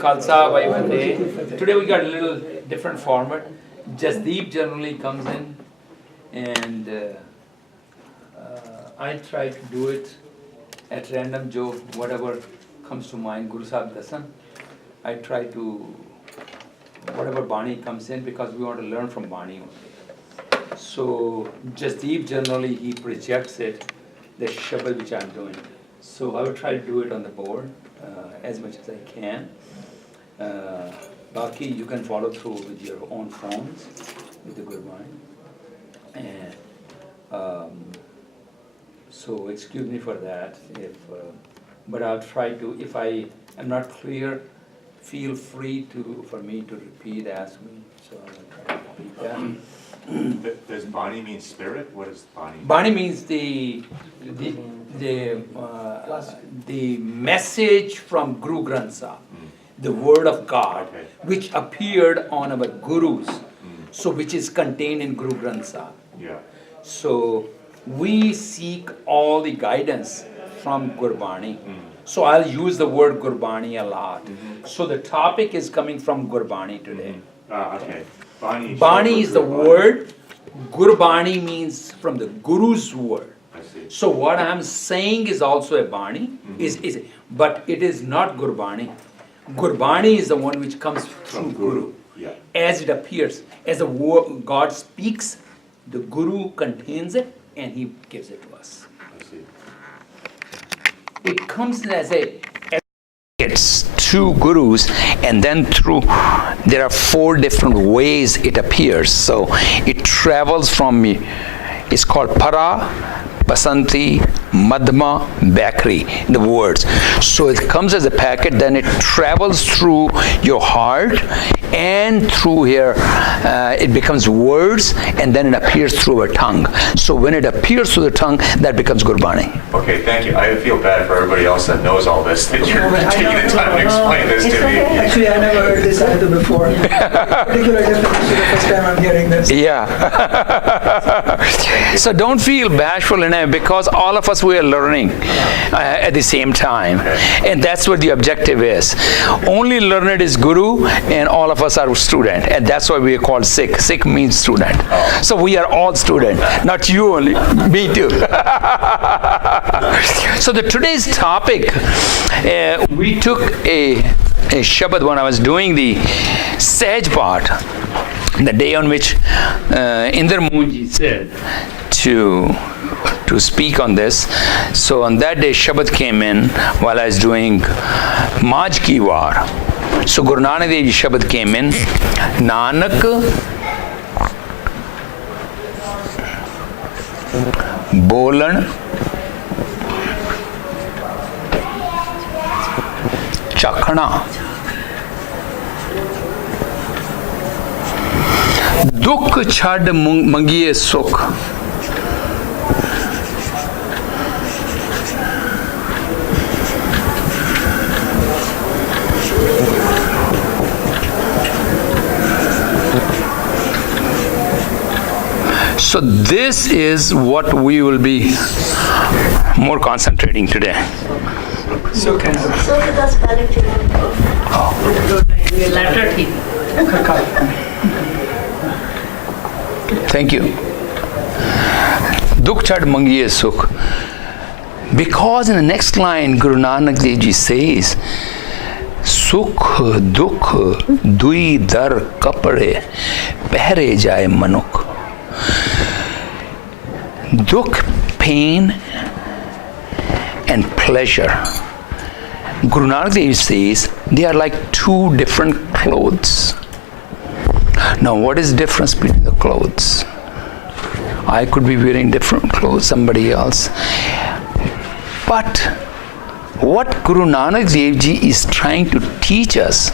Khalsa Bhai Fateh. Today we got a little different format. Jasdeep generally comes in and I try to do it at random, whatever comes to mind, Guru Sahib Dasan. I try to, whatever Bani comes in, because we want to learn from Bani only. So Jasdeep generally, he projects it, the shabad which I'm doing. So I will try to do it on the board as much as I can. Baki, you can follow through with your own phones, with the Gurbani. And so excuse me for that, but I'll try to, if I am not clear, feel free for me to repeat, ask me, so I will try to repeat that. Does Bani mean spirit? What is Bani? Bani means the message from Guru Granth Sahib, the word of God, which appeared on our Gurus, so which is contained in Guru Granth Sahib. Yeah. So we seek all the guidance from Gurbani. So I'll use the word Gurbani a lot. So the topic is coming from Gurbani today. Okay. Bani is the word. Gurbani means from the Guru's word. I see. So what I'm saying is also a Bani, but it is not Gurbani. Gurbani is the one which comes from Guru. Yeah. As it appears, as the word God speaks, the Guru contains it and he gives it to us. I see. It comes as it's two Gurus, and then there are 4 different ways it appears. So it travels from me. It's called Para, Basanti, Madhma, Bakri, the words. So it comes as a packet, then it travels through your heart and through here, it becomes words, and then it appears through our tongue. So when it appears through the tongue, that becomes Gurbani. Okay, thank you. I feel bad for everybody else that knows all this, that you're taking the time to explain this to me. Actually, I never heard this either before. Particularly just because this is the first time I'm hearing this. Yeah. So don't feel bashful in it, because all of us, we are learning at the same time. And that's what the objective is. Only learned is Guru, and all of us are student. And that's why we are called Sikh. Sikh means student. So we are all student, not you only, me too. So today's topic, we took a Shabad when I was doing the Sahaj part, the day on which Inder Moonji said to speak on this. So on that day, Shabad came in while I was doing Maj Ki War. So Guru Nanak Dev Ji Shabad came in, Nanak Bolan Chakhna Dukh chhad mangiye sukh. So this is what we will be more concentrating today. So can Sukh का spelling चाहिए. Letter T. Thank you. Dukh chhad mangiye sukh. Because in the next line, Guru Nanak Dev Ji says, Sukh dukh dui dar kapare PAHIRAY JAAE MANUKH. Dukh, pain, and pleasure. Guru Nanak Dev Ji says they are like 2 different clothes. Now, what is the difference between the clothes? I could be wearing different clothes, somebody else. But what Guru Nanak Dev Ji is trying to teach us,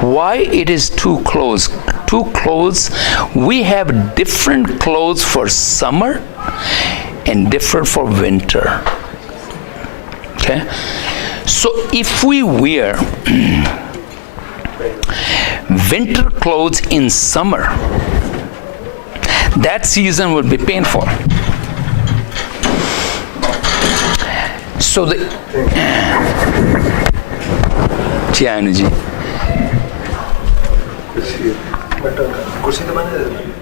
why it is 2 clothes. 2 clothes, we have different clothes for summer and different for winter. Okay? So if we wear winter clothes in summer, that season will be painful. So जी आयनु जी but कुर्सी तो मैंने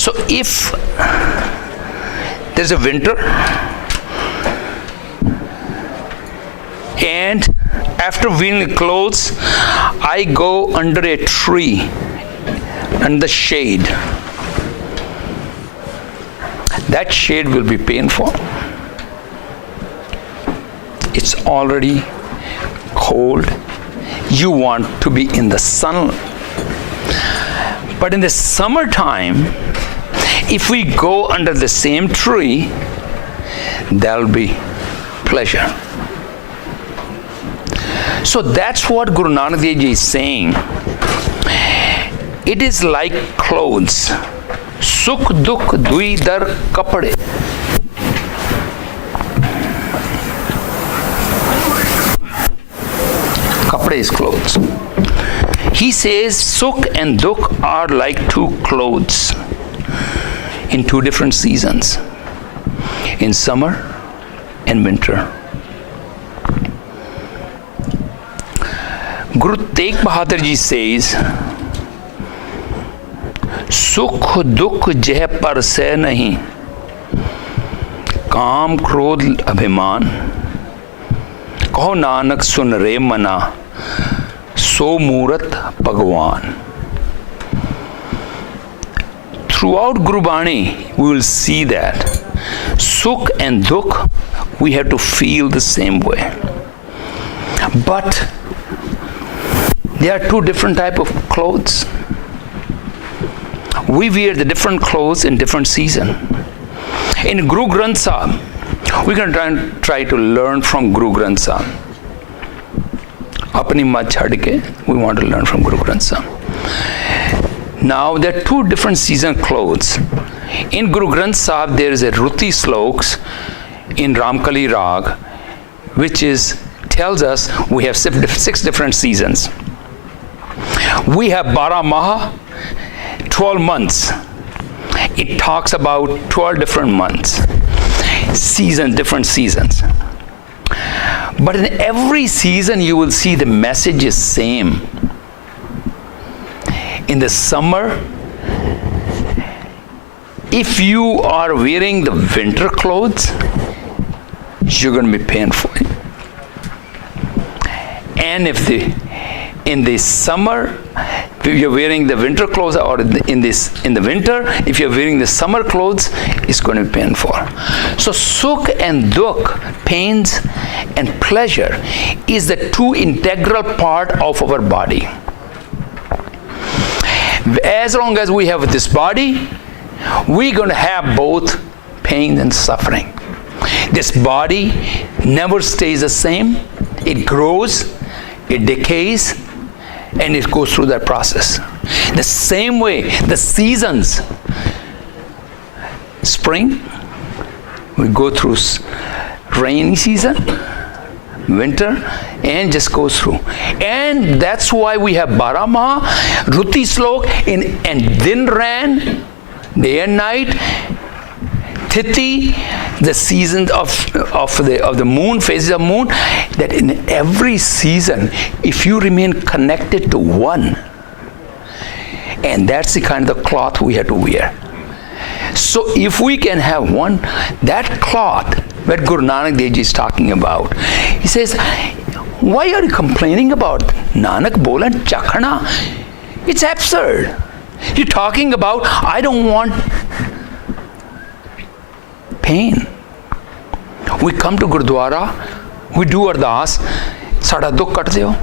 So if there's a winter and after wearing the clothes, I go under a tree, under the shade. That shade will be painful. It's already cold. You want to be in the sun. But in the summertime, if we go under the same tree, there'll be pleasure. So that's what Guru Nanak Dev Ji is saying. It is like clothes. Sukh dukh dui dar kapade. Kapade is clothes. He says Sukh and Dukh are like two clothes in two different seasons, in summer and winter. Guru Tegh Bahadur Ji says, Sukh Dukh jeh par se nahi, Kaam Krodh Abhiman, Kaho Nanak sun re mana, So Murat Bhagwan. Throughout Gurbani, we will see that Sukh and Dukh, we have to feel the same way. But there are two different types of clothes. We wear the different clothes in different season. In Guru Granth Sahib, we're going to try to learn from Guru Granth Sahib. Apni mat chhad ke, we want to learn from Guru Granth Sahib. Now, there are two different season clothes. In Guru Granth Sahib, there is a Ruti Sloks in Ramkali Rag, which tells us we have 6 different seasons. We have 12 Maha, 12 months. It talks about 12 different months, different seasons. But in every season, you will see the message is same. In the summer, if you are wearing the winter clothes, you're going to be painful. And in the summer, if you're wearing the winter clothes, or in the winter, if you're wearing the summer clothes, it's going to be painful. So Sukh and Dukh, pains and pleasure, is the two integral part of our body. As long as we have this body, we're going to have both pain and suffering. This body never stays the same. It grows, it decays, and it goes through that process. The same way, the seasons, spring, we go through rainy season, winter, and just goes through. And that's why we have Barama, Ruti Slok, and Din Ran, day and night, Tithi, the seasons of the moon, phases of moon, that in every season, if you remain connected to one, and that's the kind of the cloth we have to wear. So if we can have one, that cloth that Guru Nanak Dev Ji is talking about, he says, why are you complaining about Nanak Bolan JHAKHNAA? It's absurd. You're talking about, I don't want pain. We come to Gurdwara, we do ardas, sada dukh kat deo.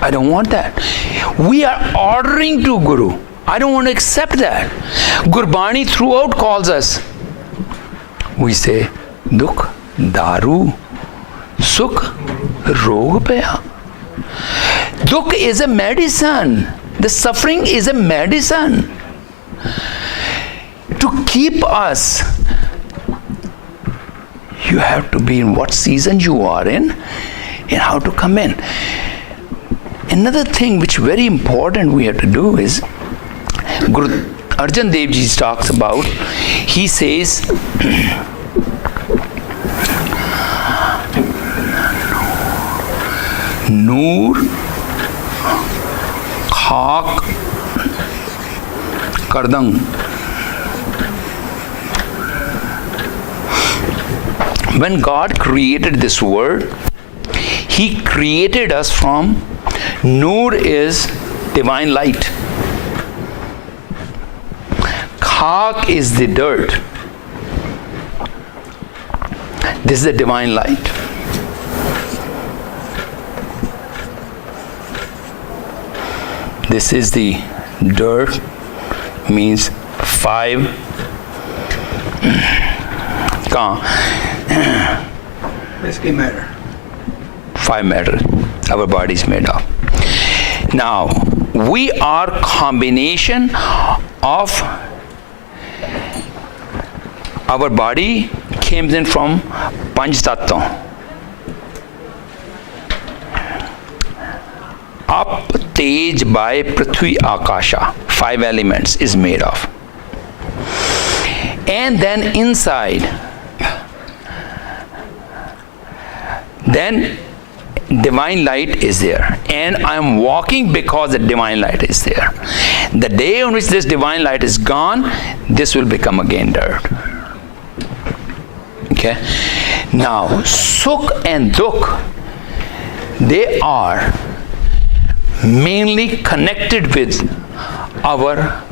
I don't want that. We are ordering to Guru. I don't want to accept that. Gurbani throughout calls us. We say, Dukh, Daru, Sukh, Rog Paya. Dukh is a medicine. The suffering is a medicine to keep us. You have to be in what season you are in and how to come in. Another thing which very important we have to do is, Guru Arjan Dev Ji talks about, he says, Noor, Khak, Kardang. When God created this world, He created us from Noor is divine light. Khak is the dirt. This is the divine light. This is the dirt, means 5. Basically matter. 5 matter our body is made of. Now, we are combination of our body comes in from Panch Tattva. Up, Tej, by Prithvi, Akasha. 5 elements is made of. And then inside, then divine light is there. And I'm walking because the divine light is there. The day on which this divine light is gone, this will become again dirt. Okay? Now, Sukh and Dukh, they are mainly connected with our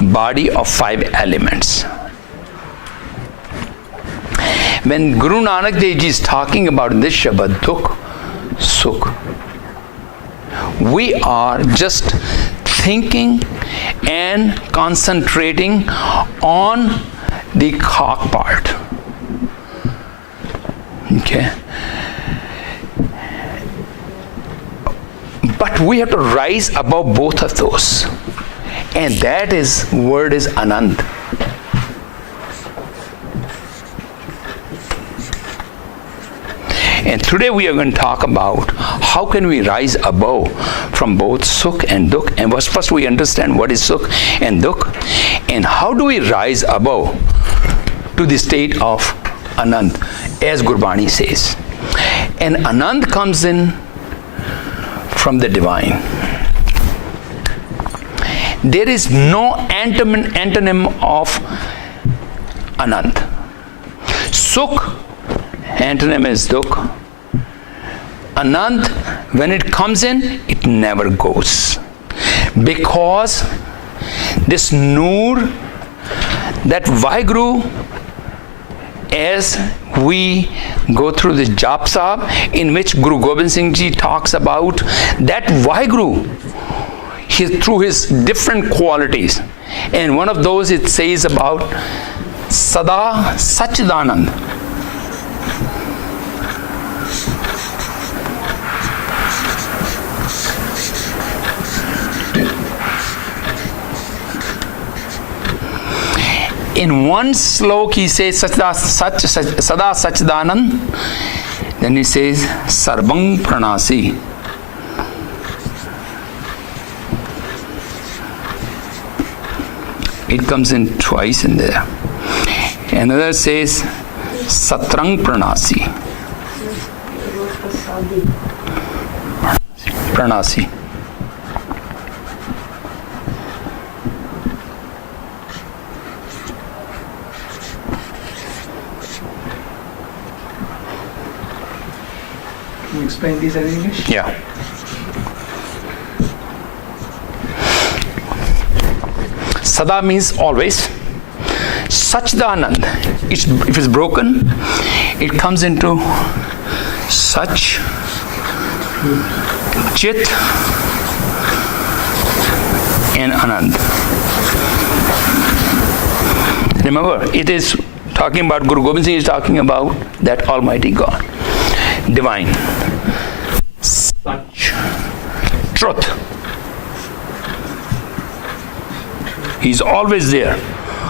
body of 5 elements. When Guru Nanak Dev Ji is talking about this Shabad, Dukh, Sukh, we are just thinking and concentrating on the Khak part. Okay? But we have to rise above both of those. And that is, word is Anand. And today we are going to talk about how can we rise above from both Sukh and Dukh. And first we understand what is Sukh and Dukh. And how do we rise above to the state of Anand, as Gurbani says. And Anand comes in from the divine. There is no antonym of Anand. Sukh, antonym is Dukh. Anand, when it comes in, it never goes. Because this Noor, that Vaheguru, as we go through the Jap Sahib, in which Guru Gobind Singh Ji talks about that Vaheguru, through his different qualities. And one of those it says about Sada Sachidanand. In one slok he says Sada Sachidanand, then he says Sarvang Pranasi. It comes in twice in there. Another says Satrang Pranasi. Pranasi. Can you explain these in English? Yeah. Sada means always. Sachidanand, if it's broken, it comes into Sach, Chit, and Anand. Remember, it is talking about, Guru Gobind Singh is talking about that Almighty God, divine. Sach, truth. He's always there.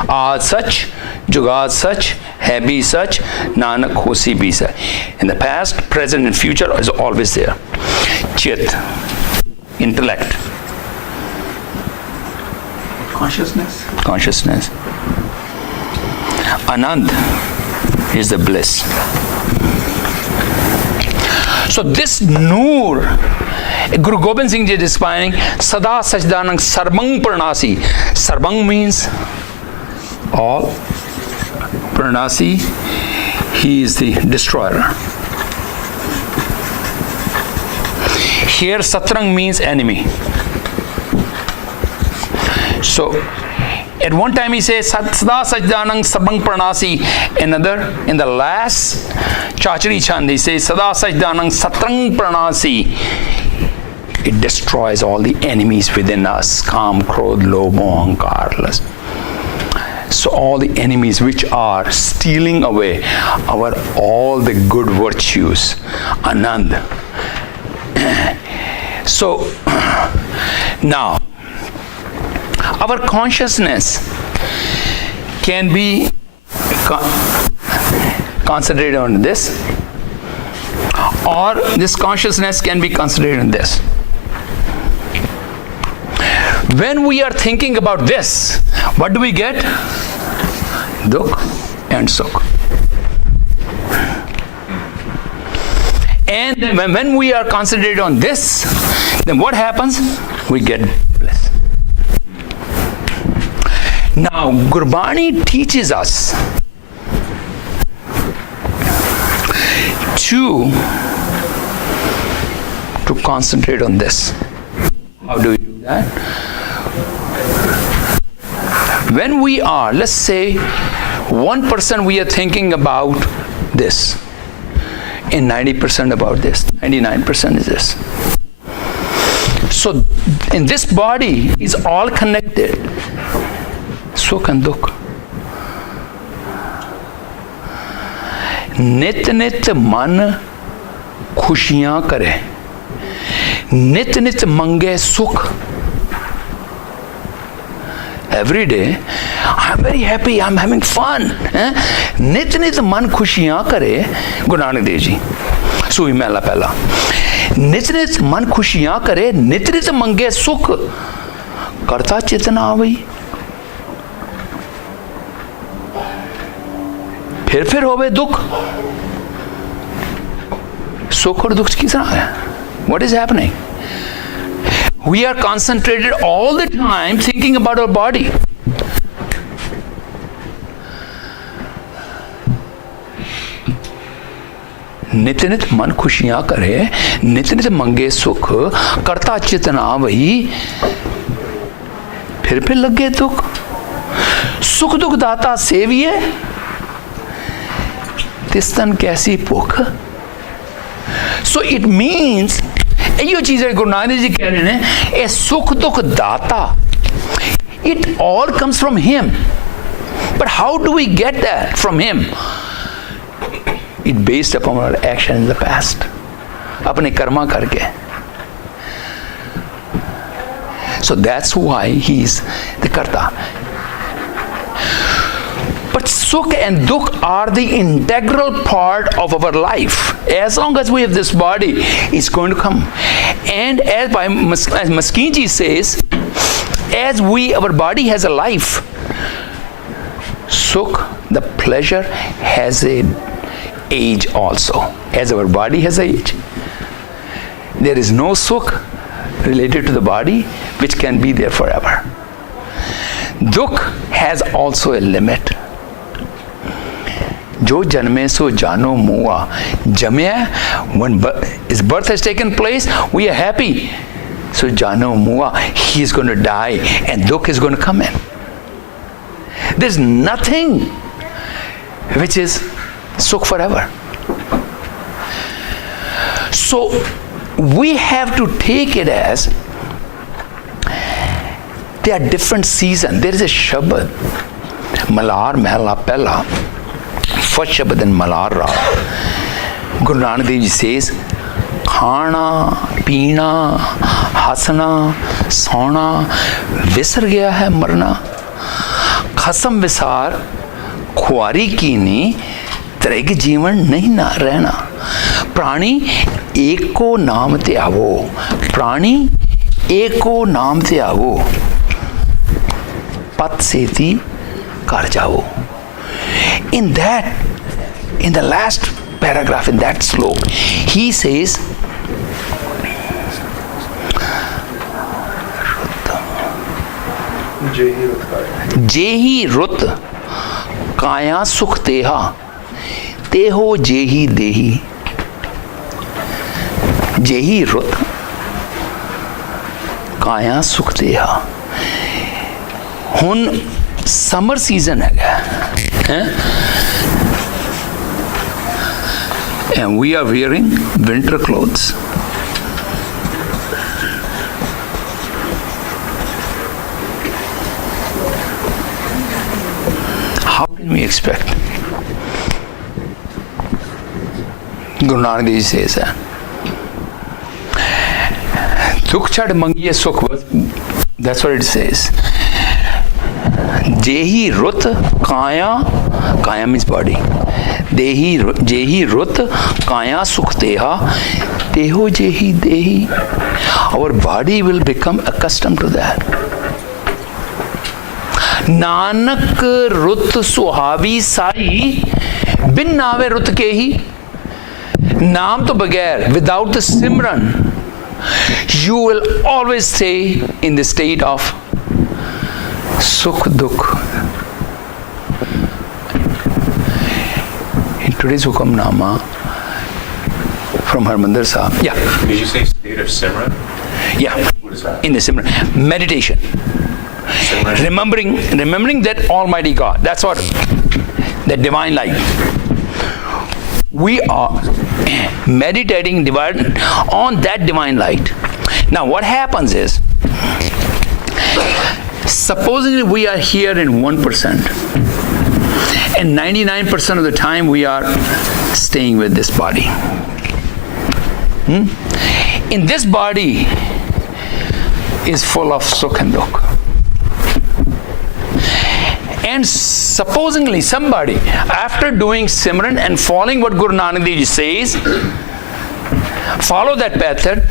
Aaj Sach, Jugad Sach, Hai bhi Sach, Nanak Hosi bhi Sach. In the past, present, and future is always there. Chit. intellect, consciousness. Anand is the bliss. So this Noor, Guru Gobind Singh Ji is defining Sada Sajdanang Sarvang Pranasi. Sarvang means all. Pranasi, he is the destroyer. Here Satrang means enemy. So at one time he says Sada Sajdanang Sarvang Pranasi. Another, in the last Chachari Chand, he says Sada Sajdanang Satrang Pranasi. It destroys all the enemies within us. Kam, Krodh, Lobh, Moh, Ahankar, Lust. So all the enemies which are stealing away all the good virtues. Anand. So now our consciousness can be concentrated on this, or this consciousness can be concentrated on this. When we are thinking about this, what do we get? Dukh and Sukh. And then when we are concentrated on this, then what happens? We get bliss. Now, Gurbani teaches us to concentrate on this. How do we do that? When we are, let's say, 1% we are thinking about this, and 90% about this, 99% is this. So, in this body is all connected, Sukh and Dukh. नित नित मन खुशियां करे, नित नित मंगे सुख. Every day, I'm very happy, I'm having fun. नित नित मन खुशियां करे, गुरु नानक देव जी, सूई महला पहला. नित नित मन खुशियां करे, नित नित मंगे सुख, करता चेतना आवई. फिर होवे दुख. सुख और दुख किस तरह है? What is happening? We are concentrated all the time thinking about our body. नित नित मन खुशियां करे, नित नित मंगे सुख, करता चेतना वही, फिर लगे दुख. सुख दुख दाता सेविए, तिस्तन कैसी भुख. So it means, यो चीज है गुरु नानक जी कह रहे हैं, ए सुख दुख दाता, it all comes from him. But how do we get that from him? It based upon our action in the past, अपने कर्मा करके. So that's why he is the karta. But Sukh and Dukh are the integral part of our life. As long as we have this body, it's going to come. And as Maskeen ji says, as our body has a life, Sukh, the pleasure, has an age also. As our body has an age. There is no Sukh related to the body which can be there forever. Dukh has also a limit. जो जन्मे सो जानो मुआ. जमे, when his birth has taken place, we are happy. So jano mu'a, he is going to die and Dukh is going to come in. There's nothing which is Sukh forever. So we have to take it as there are different seasons. There is a Shabad, Malar Mahla Pehla, first Shabad in Malar Ra. Guru Nanak Dev Ji says, खाना पीना हंसना सोना विसर गया है मरना. खसम विसार खुआरी कीनी त्रिग जीवन नहीं ना रहना. प्राणी एक को नाम त्यावो. प्राणी एको नाम त्यागो पत सेती कर जाओ. In the last paragraph, in that slok, he says, जेही रुत काया सुख तेहा तेहो जेही देही. जेही रुत काया सुख तेहा. हुन समर सीजन है, and we are wearing winter clothes. How can we expect? Guru Nanak Dev Ji says that. Dukh chad mangiye sukh. That's what it says. Jehi rut kaya means body. Jehi rut kaya sukh teha teho jehi dehi. Our body will become accustomed to that. Nanak रुत सुहावी साई बिन नावे रुत के ही. नाम तो बगैर, without the simran, you will always stay in the state of sukh dukh. In today's Hukamnama from Harmandir Sahib. Yeah. Did you say state of Simran? Yeah. What is that? In the Simran. Meditation. Simran. Remembering that Almighty God. That's what, that divine light. We are meditating on that divine light. Now what happens is, supposing we are here in 1%, and 99% of the time we are staying with this body. In this body is full of sukh and dukh. And supposingly somebody, after doing Simran and following what Guru Nanak Dev Ji says, follow that pattern.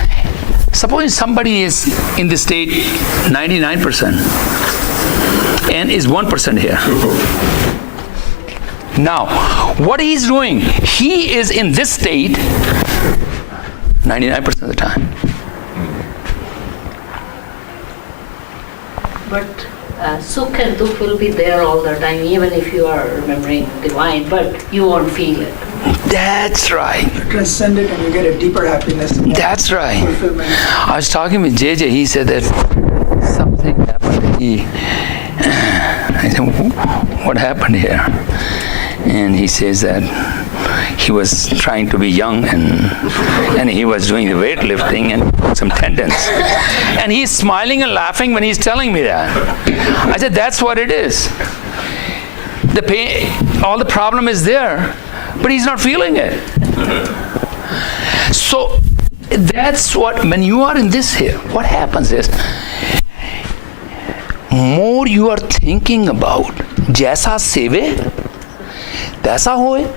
Supposing somebody is in the state 99% and is 1% here. Now, what he is doing, he is in this state 99% of the time. But Sukh and Dukh will be there all the time, even if you are remembering divine, but you won't feel it. That's right. You transcend it and you get a deeper happiness. That's right. Fulfillment. I was talking with JJ, he said that something happened. I said, what happened here? And he says that he was trying to be young and he was doing the weightlifting and some tendons. And he's smiling and laughing when he's telling me that. I said, that's what it is. The pain, all the problem is there, but he's not feeling it. So that's what, when you are in this here, what happens is, more you are thinking about, jaisa seve, taisa hoye.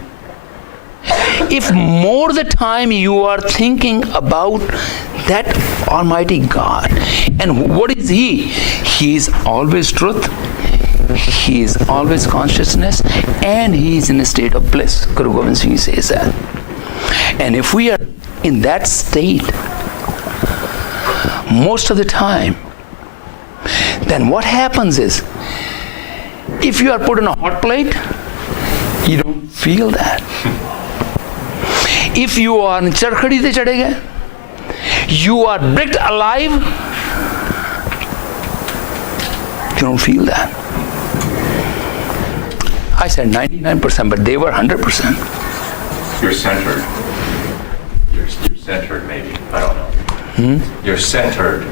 If more the time you are thinking about that Almighty God, and what is He? He is always truth, He is always consciousness, and He is in a state of bliss. Guru Gobind Singh says that. And if we are in that state most of the time, then what happens is, if you are put on a hot plate, you don't feel that. If you are in charkhadi te chadege, you are bricked alive, you don't feel that. I said 99%, but they were 100%. You're centered. You're centered, maybe. I don't know. You're centered.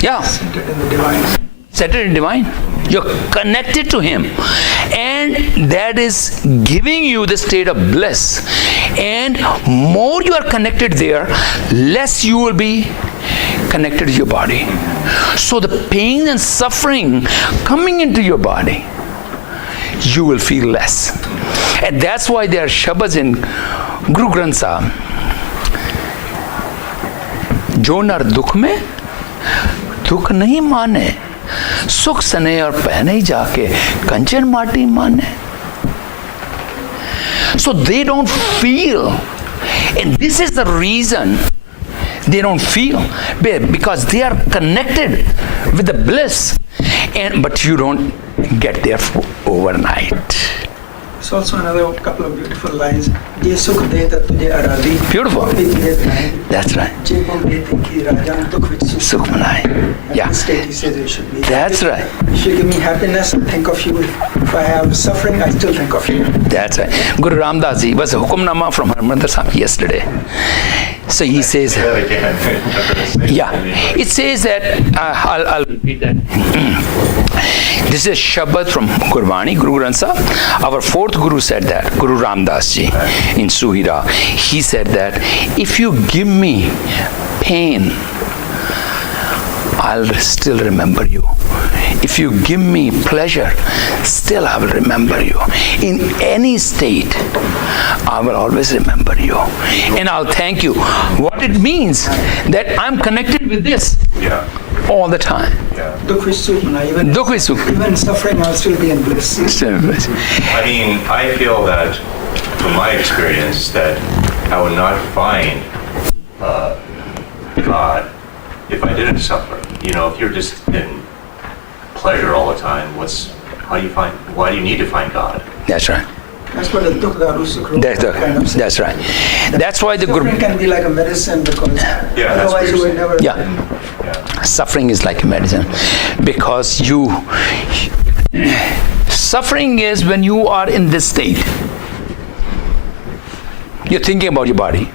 Yeah. Centered in the divine. Centered in divine. You're connected to Him. And that is giving you the state of bliss. And more you are connected there, less you will be connected to your body. So the pain and suffering coming into your body, you will feel less. And that's why there are Shabads in Guru Granth Sahib. Jo nar dukh mein दुख नहीं माने, सुख सने और पहने जाके कंचन माटी माने. So they don't feel, and this is the reason they don't feel, because they are connected with the bliss, but you don't get there overnight. It's also another couple of beautiful lines. Je sukh deta tujhe aradi. Beautiful. That's right. Je bol deti ki rajan dukh vich Sukh manaye. Yeah. At this stage he says it should be. That's right. If you give me happiness, I think of you. If I have suffering, I still think of you. That's right. Guru Ramdas ji was a hukumnama from Harmandir Sahib yesterday. So he says, yeah, it says that, I'll repeat that. This is Shabad from Gurbani, Guru Granth Sahib. Our fourth Guru said that, Guru Ramdas ji in Suhira. He said that, if you give me pain, I'll still remember you. If you give me pleasure, still I will remember you. In any state, I will always remember you. And I'll thank you. What it means, that I'm connected with this all the time. Dukh vich sukh manaye. Even Dukh vich sukh. even suffering, I'll still be in bliss. Still in bliss. I mean, I feel that, from my experience, that I would not find God if I didn't suffer. You know, if you're just in pleasure all the time, why do you need to find God? That's right. That's what the dukh daru sukh road kind of says. That's right. That's why the Suffering Guru... can be like a medicine, because that's otherwise what you you're would never. Yeah. Suffering is like a medicine, because suffering is when you are in this state. You're thinking about your body.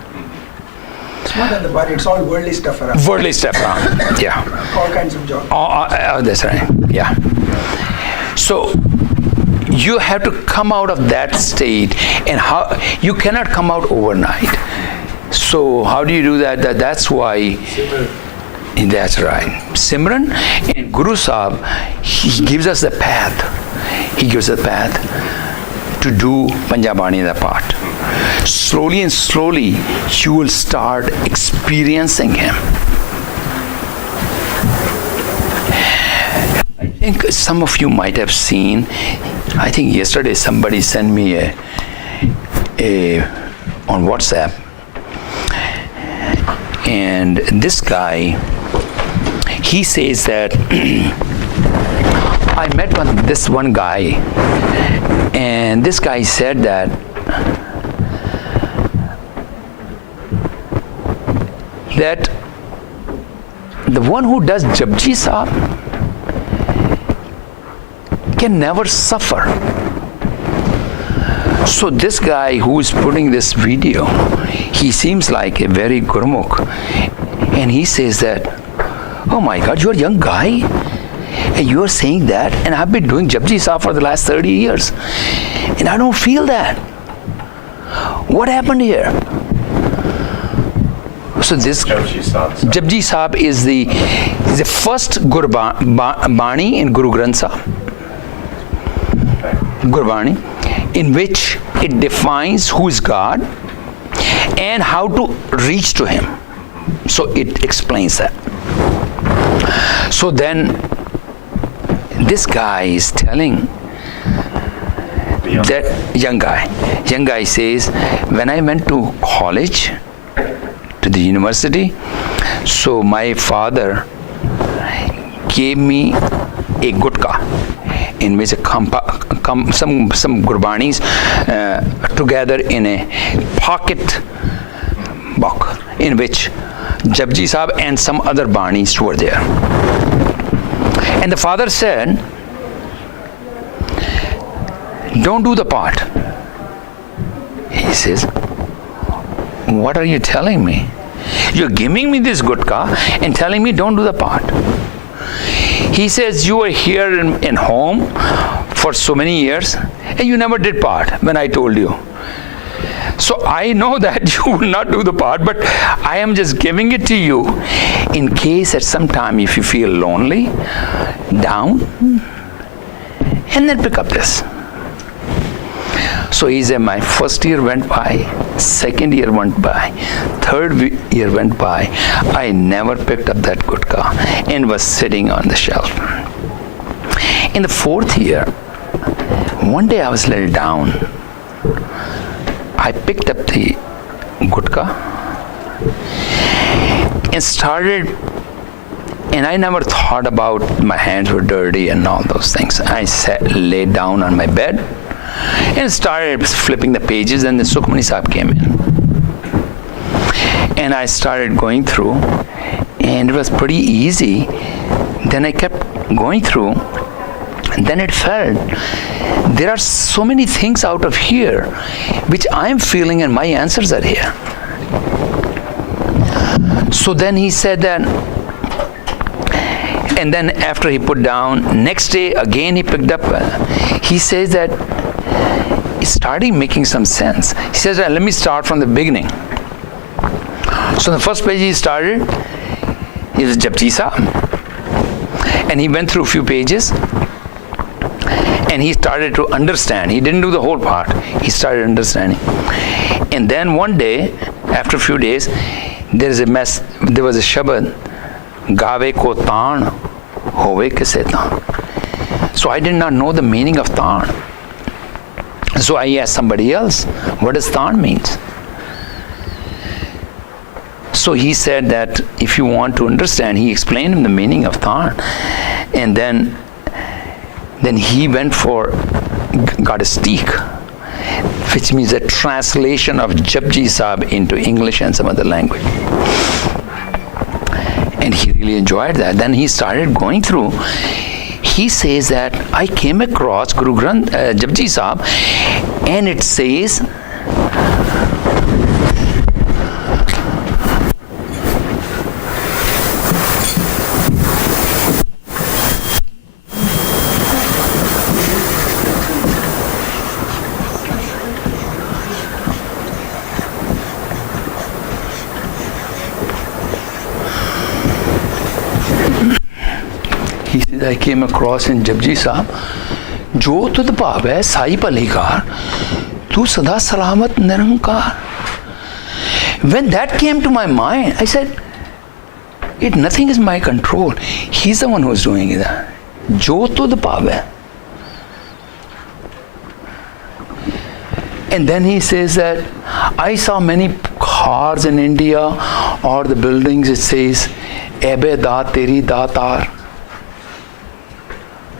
It's not in the body, it's all worldly stuff around. Worldly stuff around. Yeah. All kinds of jobs. That's right. Yeah. So you have to come out of that state, and how you cannot come out overnight. So how do you do that? That's why. That's right. Simran and Guru Sahib, he gives us the path. He gives the path to do Panjabani, the part. Slowly and slowly, you will start experiencing him. I think some of you might have seen, I think yesterday somebody sent me on WhatsApp, and this guy, he says that I met this one guy, and this guy said that the one who does Japji Sahib can never suffer. So this guy who is putting this video, he seems like a very Gurmukh, and he says that, oh my God, you're a young guy, and you're saying that, and I've been doing Japji Sahib for the last 30 years, and I don't feel that. What happened here? So this Japji Sahib is the first Gurbani in Guru Granth Sahib. Gurbani, in which it defines who is God and how to reach to him. So it explains that. So then this guy is telling that young guy says, when I went to college, to the university, so my father gave me a gutka in which some Gurbanis together in a pocket book, in which Japji Sahib and some other Banis were there. And the father said, don't do the part. He says, what are you telling me? You're giving me this gutka and telling me don't do the part. He says, you were here in home for so many years and you never did part when I told you. So I know that you will not do the part, but I am just giving it to you in case at some time if you feel lonely, down, and then pick up this. So he said, my first year went by, second year went by, third year went by. I never picked up that gutka and was sitting on the shelf. In the fourth year, one day I was a little down. I picked up the gutka and started, and I never thought about my hands were dirty and all those things. I laid down on my bed and started flipping the pages, and the Sukhmani Sahib came in. And I started going through, and it was pretty easy. Then I kept going through, and then it felt there are so many things out of here which I'm feeling, and my answers are here. So then he said that, and then after he put down, next day again he picked up, he says that it started making some sense. He says, let me start from the beginning. So the first page he started is Japji Sahib. And he went through a few pages and he started to understand. He didn't do the whole part. He started understanding. And then one day, after a few days, there was a shabad, Gave ko taan, hove kise taan. So I did not know the meaning of taan. So I asked somebody else, what does taan means? So he said that if you want to understand, he explained him the meaning of taan. And then he got a steek, which means a translation of Japji Sahib into English and some other language. And he really enjoyed that. Then he started going through. He says that I came across Guru Granth, Japji Sahib, and it says, I came across in Japji Sahib, Jo tud bhave sai palikar, tu sada salamat nirankar. When that came to my mind, I said, nothing is my control. He's the one who's doing that. Jo tud bhave. And then he says that I saw many cars in India or the buildings, it says, Ebe da teri datar.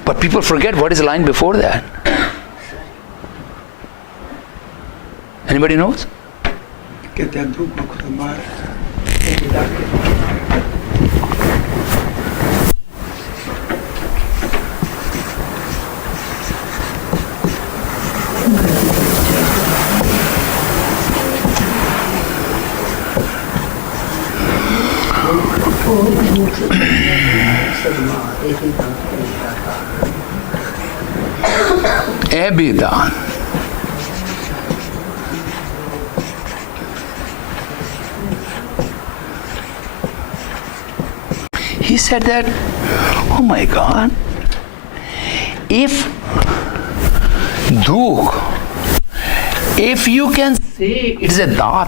But people forget what is the line before that. Anybody knows? Abidan. He said that, oh my God, if DUKH, if you can say it's a dat,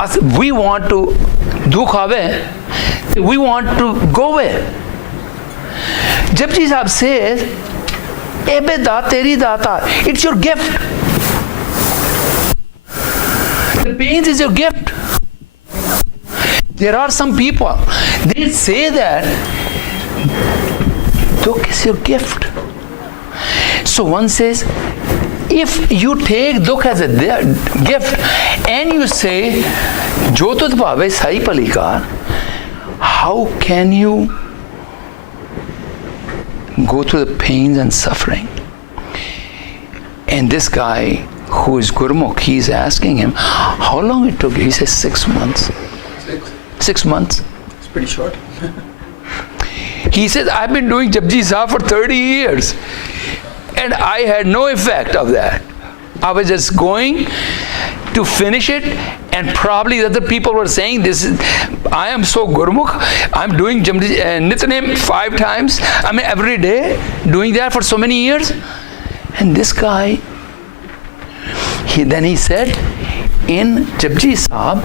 as we want to DUKH away, we want to go away. Japji Sahib says, Ebe da teri data, it's your gift. The pains is your gift. There are some people, they say that DUKH is your gift. So one says, if you take DUKH as a gift and you say, Jo tud bhave sai palikar, how can you go through the pains and suffering? And this guy who is Gurmukh, he's asking him, how long it took you? He says 6 months. 6 months. It's pretty short. He says, I've been doing Japji Sahib for 30 years. And I had no effect of that. I was just going to finish it And probably the other people were saying, "This is, I am so Gurmukh, I'm doing Nitnem 5 times, I mean every day, doing that for so many years." And this guy, he said, in Japji Sahib,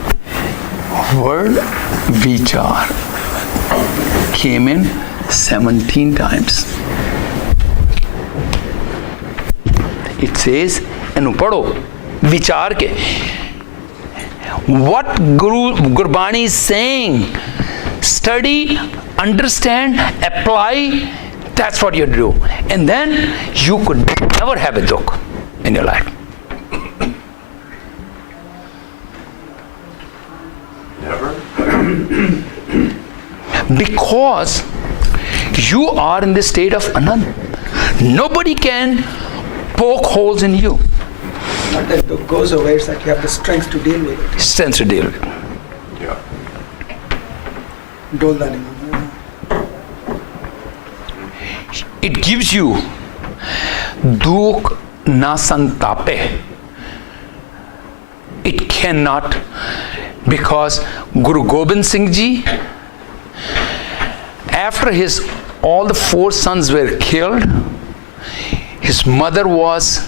word Vichaar came in 17 times. It says, and padho, Vichaar ke. What Gurbani is saying, study, understand, apply, that's what you do. And then you could never have a dukh in your life. Never? Because you are in the state of Anand. Nobody can poke holes in you. Not that dukh goes away, it's like you have the strength to deal with it. Strength to deal with. Yeah. Doldani. It gives you dukh na santape. It cannot, because Guru Gobind Singh Ji, after all the 4 sons were killed, his mother was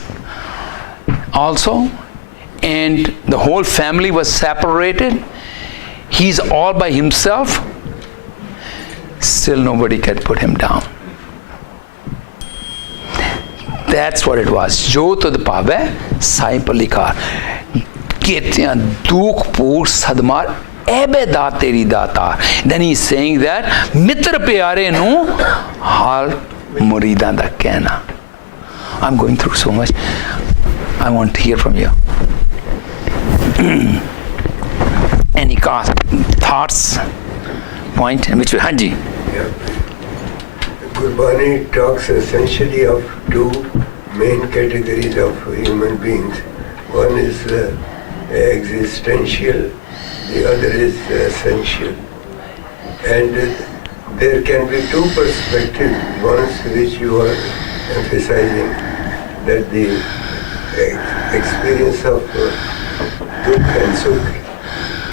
also, and the whole family was separated. He's all by himself. Still nobody can put him down. That's what it was. Jo tad pave sai palikar. Ketyan dukh pur sadmar ebe da teri datar. Then he's saying that mitra pyare nu hal muridan da kehna. I'm going through so much. I want to hear from you. Any thoughts? Point? Which way? Hanji. Yeah. Gurbani talks essentially of 2 main categories of human beings. One is existential, the other is essential. And there can be 2 perspectives. One which you are emphasizing, that the experience of dukh and sukh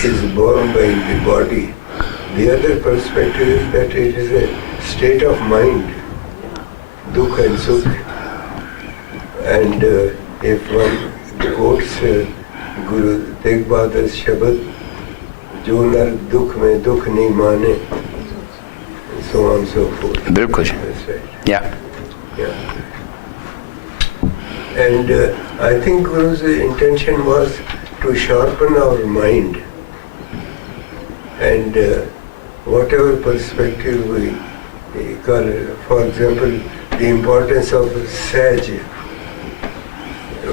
is born by the body. The other perspective is that it is a state of mind, dukh and sukh. And if one quotes Guru Tegh Bahadur's Shabad, Jo nar dukh mein dukh nahi mane, and so on and so forth. Bilkul. That's right. Yeah. Yeah. And I think Guru's intention was to sharpen our mind, and whatever perspective we call it. For example, the importance of Saj.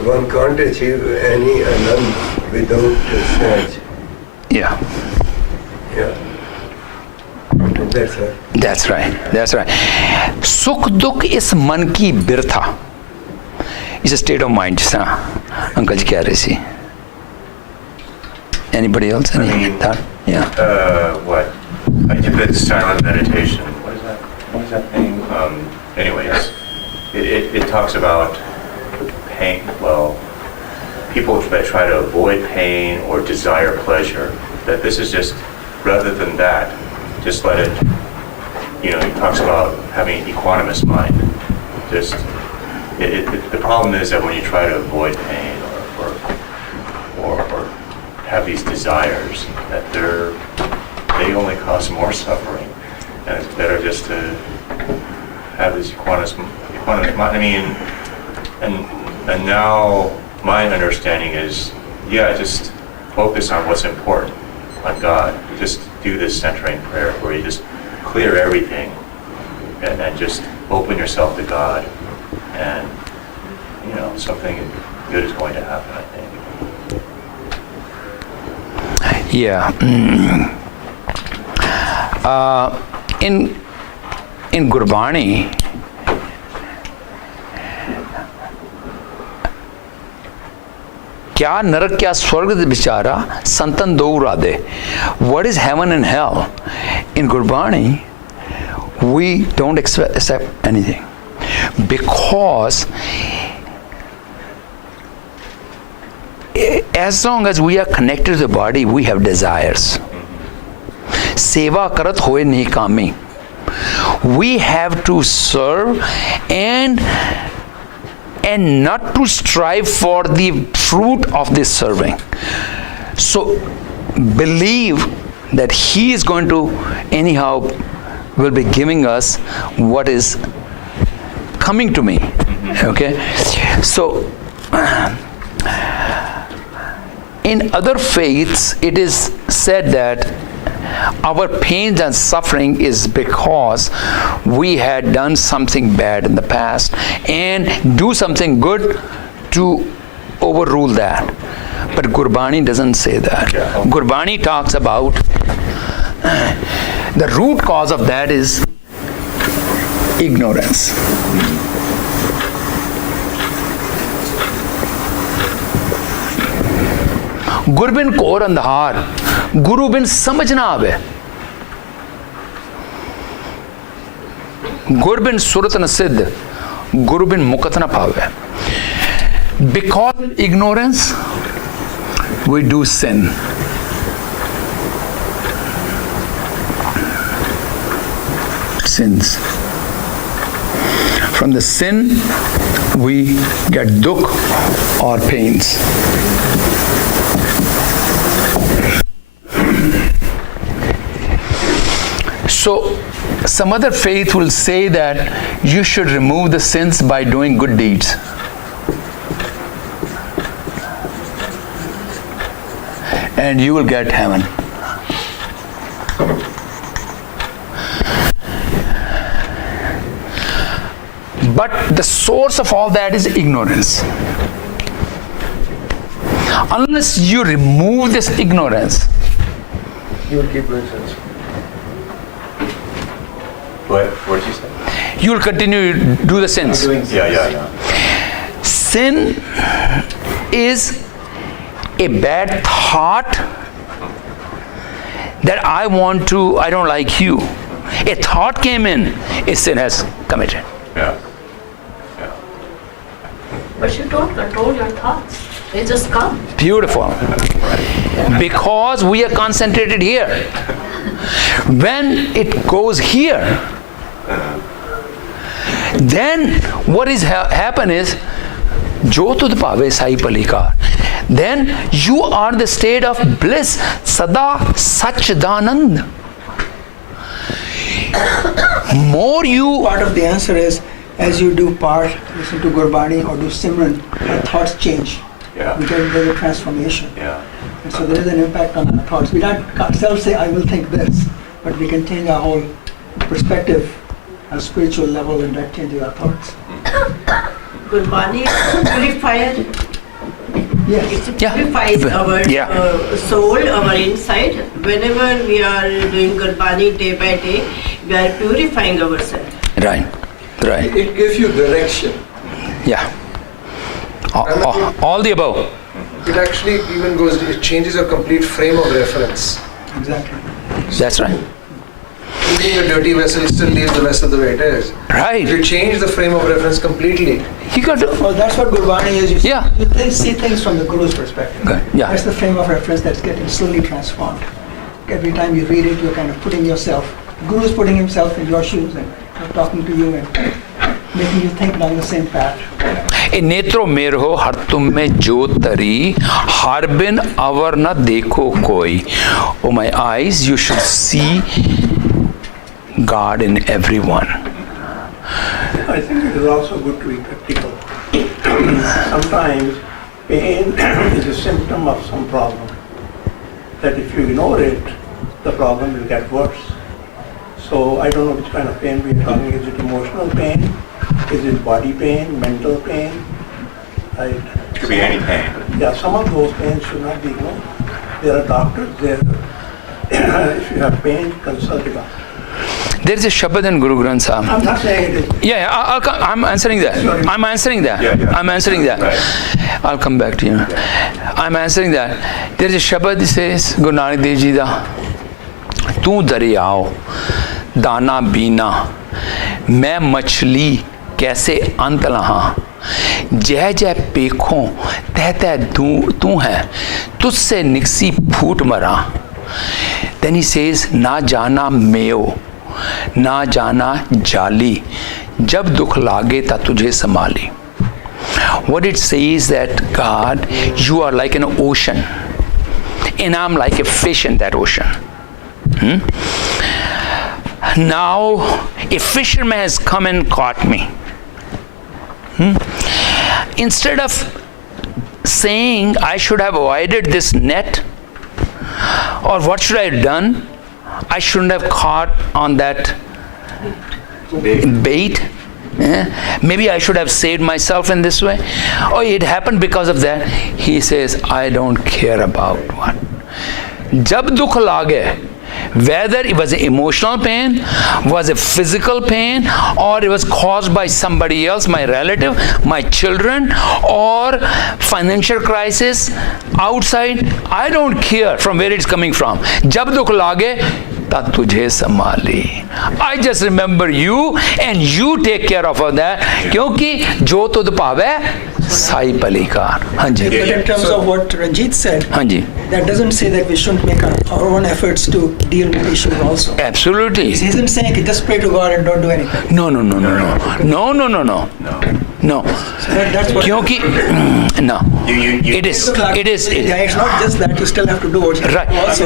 One can't achieve any Anand without Saj. Yeah. Yeah. That's right. That's right. That's right. Sukh dukh is man ki birtha. It's a state of mind, just Uncle ji keh rahe si. Anybody else? Any thought? Yeah. What? I did that silent meditation. What is that thing? Anyways, it talks about pain. Well, people that try to avoid pain or desire pleasure, that this is just, rather than that, just let it, it talks about having an equanimous mind. Just, the problem is that when you try to avoid pain or have these desires, that they only cause more suffering, and it's better just to have this equanimous mind. I mean, and now my understanding is, just focus on what's important, on God. Just do this centering prayer where you just clear everything and just open yourself to God, and something good is going to happen, I think. Yeah. In Gurbani, क्या नरक क्या स्वर्ग बिचारा संतन दो उरादे. What is heaven and hell? In Gurbani, we don't accept anything, because as long as we are connected to the body, we have desires. Seva karat hoye nahi kami. We have to serve and not to strive for the fruit of this serving. So believe that He is going to anyhow will be giving us what is coming to me. Okay? So in other faiths, it is said that our pains and suffering is because we had done something bad in the past and do something good to overrule that. But Gurbani doesn't say that. Gurbani talks about the root cause of that is ignorance. गुरबिन कोर अंधार, गुरु बिन समझ ना आवे। गुरबिन सुरत न सिद्ध, गुरु बिन मुकत न पावे। Because of ignorance, we do sin. Sins. From the sin, we get dukh or pains. So, some other faith will say that you should remove the sins by doing good deeds. And you will get heaven. But the source of all that is ignorance. Unless you remove this ignorance, You will keep doing sins. What did you say? you will continue to do the sins. Yeah. Sin is a bad thought that I don't like you. A thought came in, a sin has committed. Yeah. But you don't control your thoughts. They just come. Beautiful. Because we are concentrated here. When it goes here, then what is happen is Jo tud pave sai palikar. Then you are the state of bliss, sada sachdanand. More you Part of the answer is, as you do part, listen to Gurbani or do Simran, our thoughts change. Yeah. We get there's a transformation. Yeah. And so there is an impact on our thoughts. We don't ourselves say, I will think this, but we can change our whole perspective, our spiritual level, and that changes our thoughts. Gurbani purifier. Yes. It purifies our soul, our inside. Whenever we are doing Gurbani day by day, we are purifying ourselves. right. It gives you direction. Yeah. All the above. It actually even goes, it changes your complete frame of reference. Exactly. That's right. Keeping a dirty vessel still leaves the vessel the way it is. Right. If you change the frame of reference completely, You got to. Well, that's what Gurbani is. You Yeah. see things from the Guru's perspective. Okay, yeah. That's the frame of reference that's getting slowly transformed. Every time you read it, you're kind of putting yourself, the Guru's putting himself in your shoes and talking to you and making you think down the same path. ए नेत्रो मेर हो हर तुम में जो तरी हर बिन अवर न देखो कोई. Oh my eyes, you should see God in everyone. I think it is also good to be practical. Sometimes pain is a symptom of some problem. That if you ignore it, the problem will get worse. So I don't know which kind of pain we are talking. Is it emotional pain? Is it body pain, mental pain? It could be any pain. Yeah, some of those pains should not be ignored. There are doctors there. If you have pain, consult a doctor. There is a Shabad in Guru Granth Sahib. I'm not saying it is. Yeah, I'm answering that. I'm answering that. Yeah. I'm answering that. Right. I'll come back to you. I'm answering that. There is a Shabad that says, Guru Nanak Dev Ji da, Tu dariyao, dana bina, मैं मछली कैसे अंत लहा जय जय पेखों तह तह तू है तुझसे निकसी फूट मरा. Then he says, ना जाना मेयो, ना जाना जाली, जब दुख लागे ता तुझे संभाली. What it says that God, you are like an ocean, and I'm like a fish in that ocean. Now, a fisherman has come and caught me. Instead of saying I should have avoided this net, or what should I have done? I shouldn't have caught on that bait. Maybe I should have saved myself in this way. Oh, it happened because of that. He says, I don't care about what. Jab dukh lage, whether it was an emotional pain, was a physical pain, or it was caused by somebody else, my relative, my children, or financial crisis outside, I don't care from where it's coming from. Jab dukh lage, tat tujhe samali. I just remember you, and you take care of that. Kyunki jo tud paave sai palikar. Hanji. But in terms of what Ranjit said, Hanji. that doesn't say that we shouldn't make our own efforts to deal with issues also. Absolutely. He isn't saying just pray to God and don't do anything. No. No. So that's what. Kyunki, no. It is. Yeah, it's not just that you still have to do what you Right. also.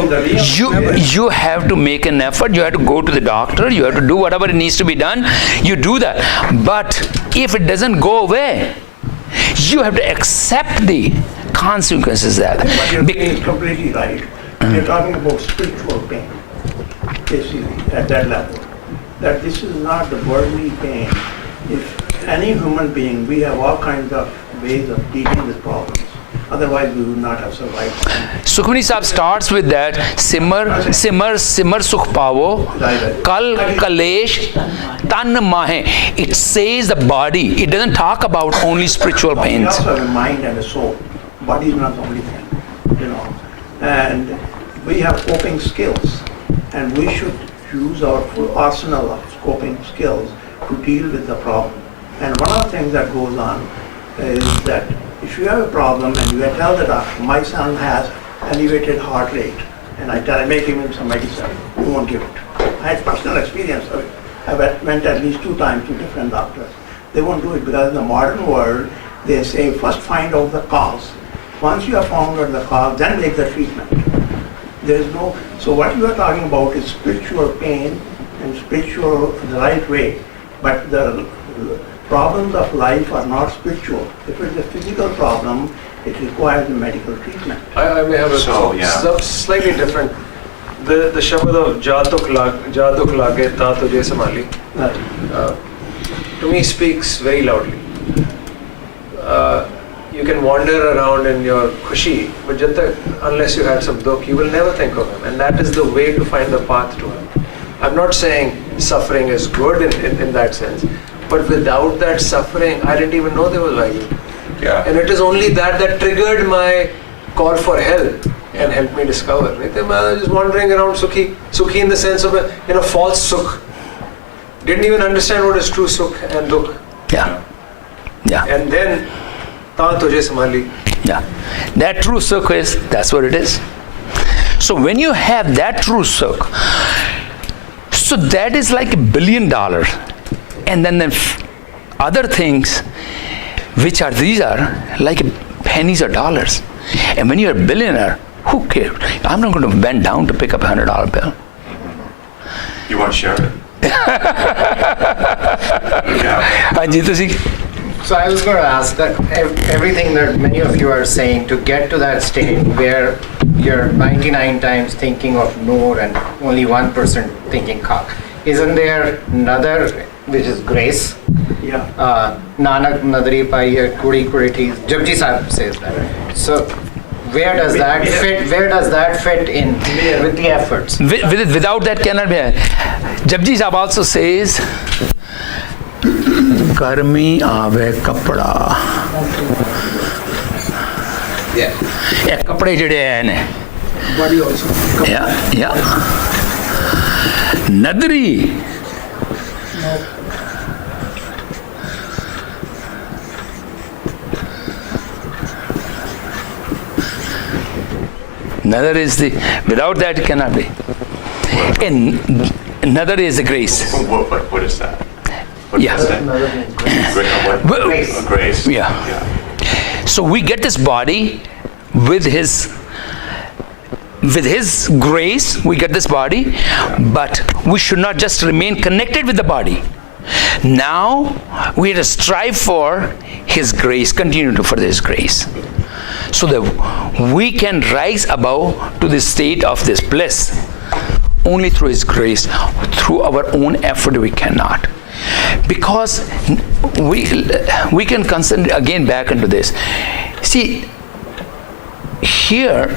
You have to make an effort. You have to go to the doctor. You have to do whatever it needs to be done. You do that. But if it doesn't go away, you have to accept the consequences of that. But you're being completely right. You're talking about spiritual pain, basically, at that level. That this is not the bodily pain. If any human being, we have all kinds of ways of dealing with problems. Otherwise, we would not have survived. Sukhmani Sahib starts with that simar sukh pavo, kal kalesh tan mahe. It says the body. It doesn't talk about only spiritual We pains. also have a mind and a soul. Body is not the only thing, And we have coping skills, and we should use our full arsenal of coping skills to deal with the problem. And one of the things that goes on is that if you have a problem and you tell the doctor, my son has elevated heart rate, and I make him some medicine, he won't give it. I had personal experience of it. I went at least 2 times to different doctors. They won't do it because in the modern world, they say first find out the cause. Once you have found out the cause, then make the treatment. So what you are talking about is spiritual pain and spiritual the right way. But the problems of life are not spiritual. If it's a physical problem, it requires a medical treatment. I may have a slightly different. The shabad of Ja dukh lage ta tujhe samali to me speaks very loudly. You can wander around in your khushi, but unless you had some dukh, you will never think of him. And that is the way to find the path to him. I'm not saying suffering is good in that sense, but without that suffering, I didn't even know there was value. Yeah. And it is only that triggered my call for help and helped me discover. I was just wandering around sukhi in the sense of a false sukh. Didn't even understand what is true sukh and dukh. Yeah. And then, ta tujhe samali. Yeah. That true sukh that's what it is. So when you have that true sukh, so that is like $1 billion. And then the other things, these are like pennies or dollars. And when you're a billionaire, who cares? I'm not going to bend down to pick up a $100 bill. You want to share it? So I was going to ask that everything that many of you are saying to get to that state where you're 99 times thinking of Noor and only 1% thinking Khak. Isn't there another which is grace? Yeah. Nanak Nadri Paiye Kudi Kudi Thi. Japji Sahib says that. So where does that fit? Where does that fit in with the efforts? Without that cannot be. Japji Sahib also says, Karmi aave kapda. Yeah. Yeah, kapde jede hain. Body also. Yeah. Nadri. Another is the, without that it cannot be. And another is the grace. What is that? What Yeah. is that? Grace. Yeah. So we get this body with his grace, we get this body, but we should not just remain connected with the body. Now we have to strive for his grace, continue to further his grace, so that we can rise above to the state of this bliss. Only through his grace, through our own effort we cannot. Because we can concentrate again back into this. See, here,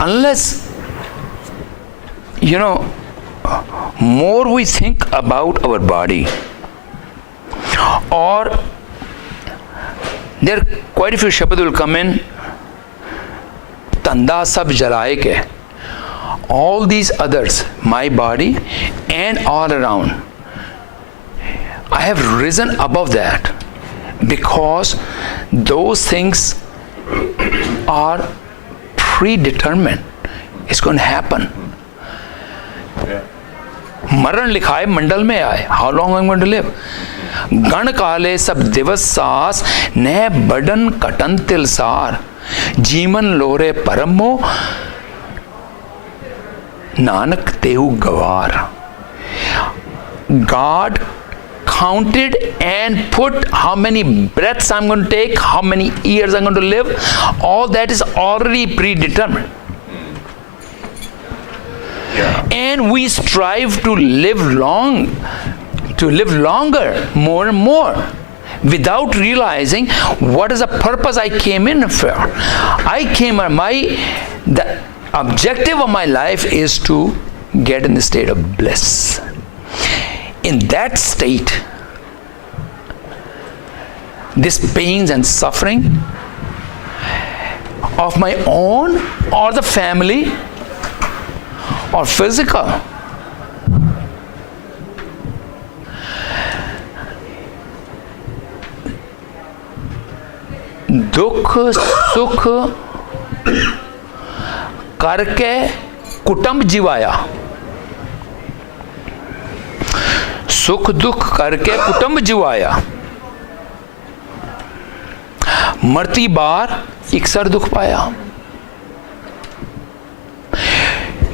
unless, more we think about our body, or there are quite a few shabad will come in, Tanda sab jalaye ke, all these others, my body and all around, I have risen above that, because those things are predetermined. It's going to happen. Maran likha hai, mandal mein aaye. How long I'm going to live? Gan kaale sab divas saas, ne badan katan tilsar, jeeman lore parammo, NANAK tehu gawar. God counted and put how many breaths I'm going to take, how many years I'm going to live. All that is already predetermined. Yeah. And we strive to live longer, more and more, without realizing what is the purpose I came in for. The objective of my life is to get in the state of bliss. In that state, this pains and suffering of my own or the family or physical, dukh sukh karke kutumb jivaya, sukh dukh karke kutumb jivaya, मरती बार इकसर दुख पाया.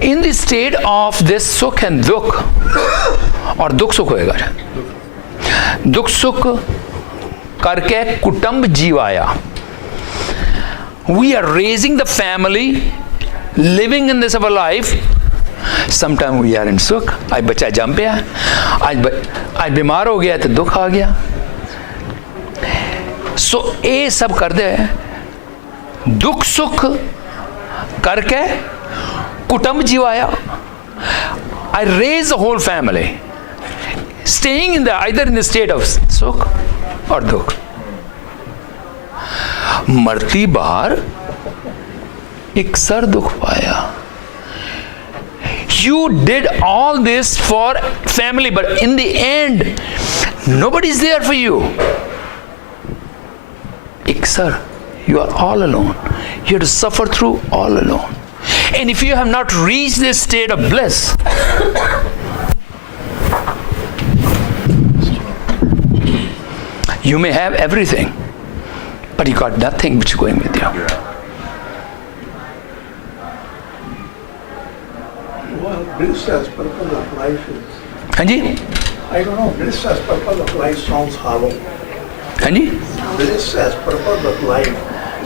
In the state of this sukh and dukh, और दुख सुख होएगा, दुख सुख करके कुटुंब जीवाया. We are raising the family, living in this our life. Sometimes we are in sukh. आज बच्चा जम पे है, आज बीमार हो गया तो दुख आ गया. So ये सब कर दे, दुख सुख करके कुटुंब जीवाया. I raise the whole family, staying in either in the state of sukh or dukh. मरती बार इकसर दुख पाया. You did all this for family, but in the end, nobody is there for you. Iksar, you are all alone. You have to suffer through all alone. And if you have not reached this state of bliss, you may have everything, but you got nothing which is going with you. Well, bliss as purpose of life is, Hanji? I don't know, bliss as purpose of life sounds hollow. Hanji? Bliss as purpose of life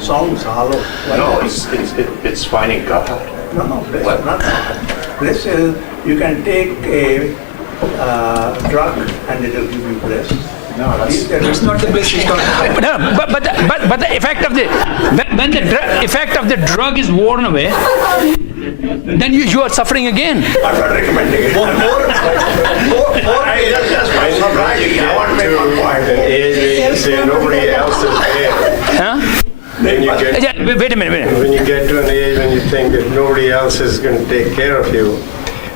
sounds hollow. Like No, that. it's finding God. No, bliss is not God. Bliss is, you can take a drug and it will give you bliss. No, That's not the bliss she's talking about. But the effect of the when the effect of the drug is worn away, then you are suffering again. I'm not recommending it. More just my sobriety. I want to make one point. An age where you say nobody else is there. Huh? Then you get, Wait a minute. when you get to an age when you think that nobody else is going to take care of you,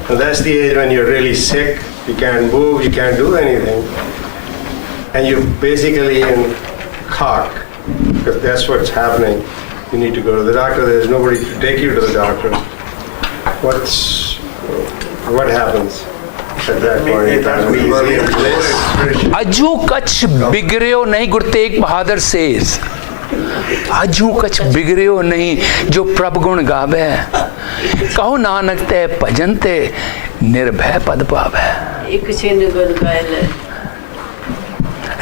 and that's the age when you're really sick, you can't move, you can't do anything, and you're basically in kark, If that's what's happening, you need to go to the doctor. There's nobody to take you to the doctor. What happens at that point? अजू कछ बिगड़ो नहीं, Guru Tegh Bahadur says, अजू कछ बिगड़ो नहीं जो प्रभ गुण गावे, कहो नानक ते भजन ते निर्भय पद पावे। एक छिन गुण गायले,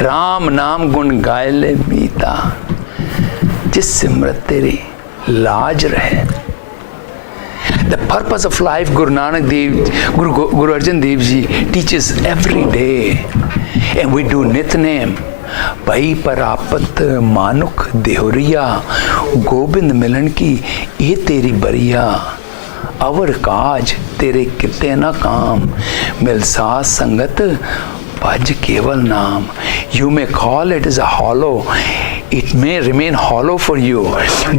राम नाम गुण गायले मीता, जिस सिमरत तेरी लाज रहे। The purpose of life, Guru Nanak Dev, Guru Arjan Dev Ji teaches every day, and we do Nitnem. Bhai parapat manukh dehuriya, Gobind milan ki ye teri bariya, avar kaaj tere kitte na kaam, mil saas sangat bhaj keval naam. You may call it as a hollow, it may remain hollow for you,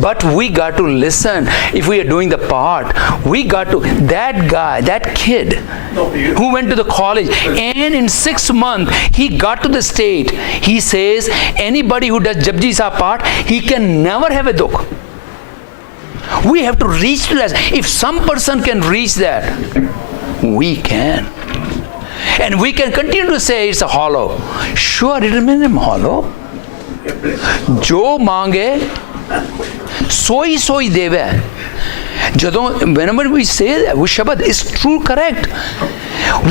but we got to listen. If we are doing the part, we got to, that guy, that kid who went to the college, and in 6 months he got to the state, he says anybody who does Japji Sahib part, he can never have a dukh. We have to reach to that. If some person can reach that, we can. And we can continue to say it's a hollow. Sure, it remains hollow. जो मांगे सोई सोई देवे। जदों whenever we say that, we shabad is true, correct.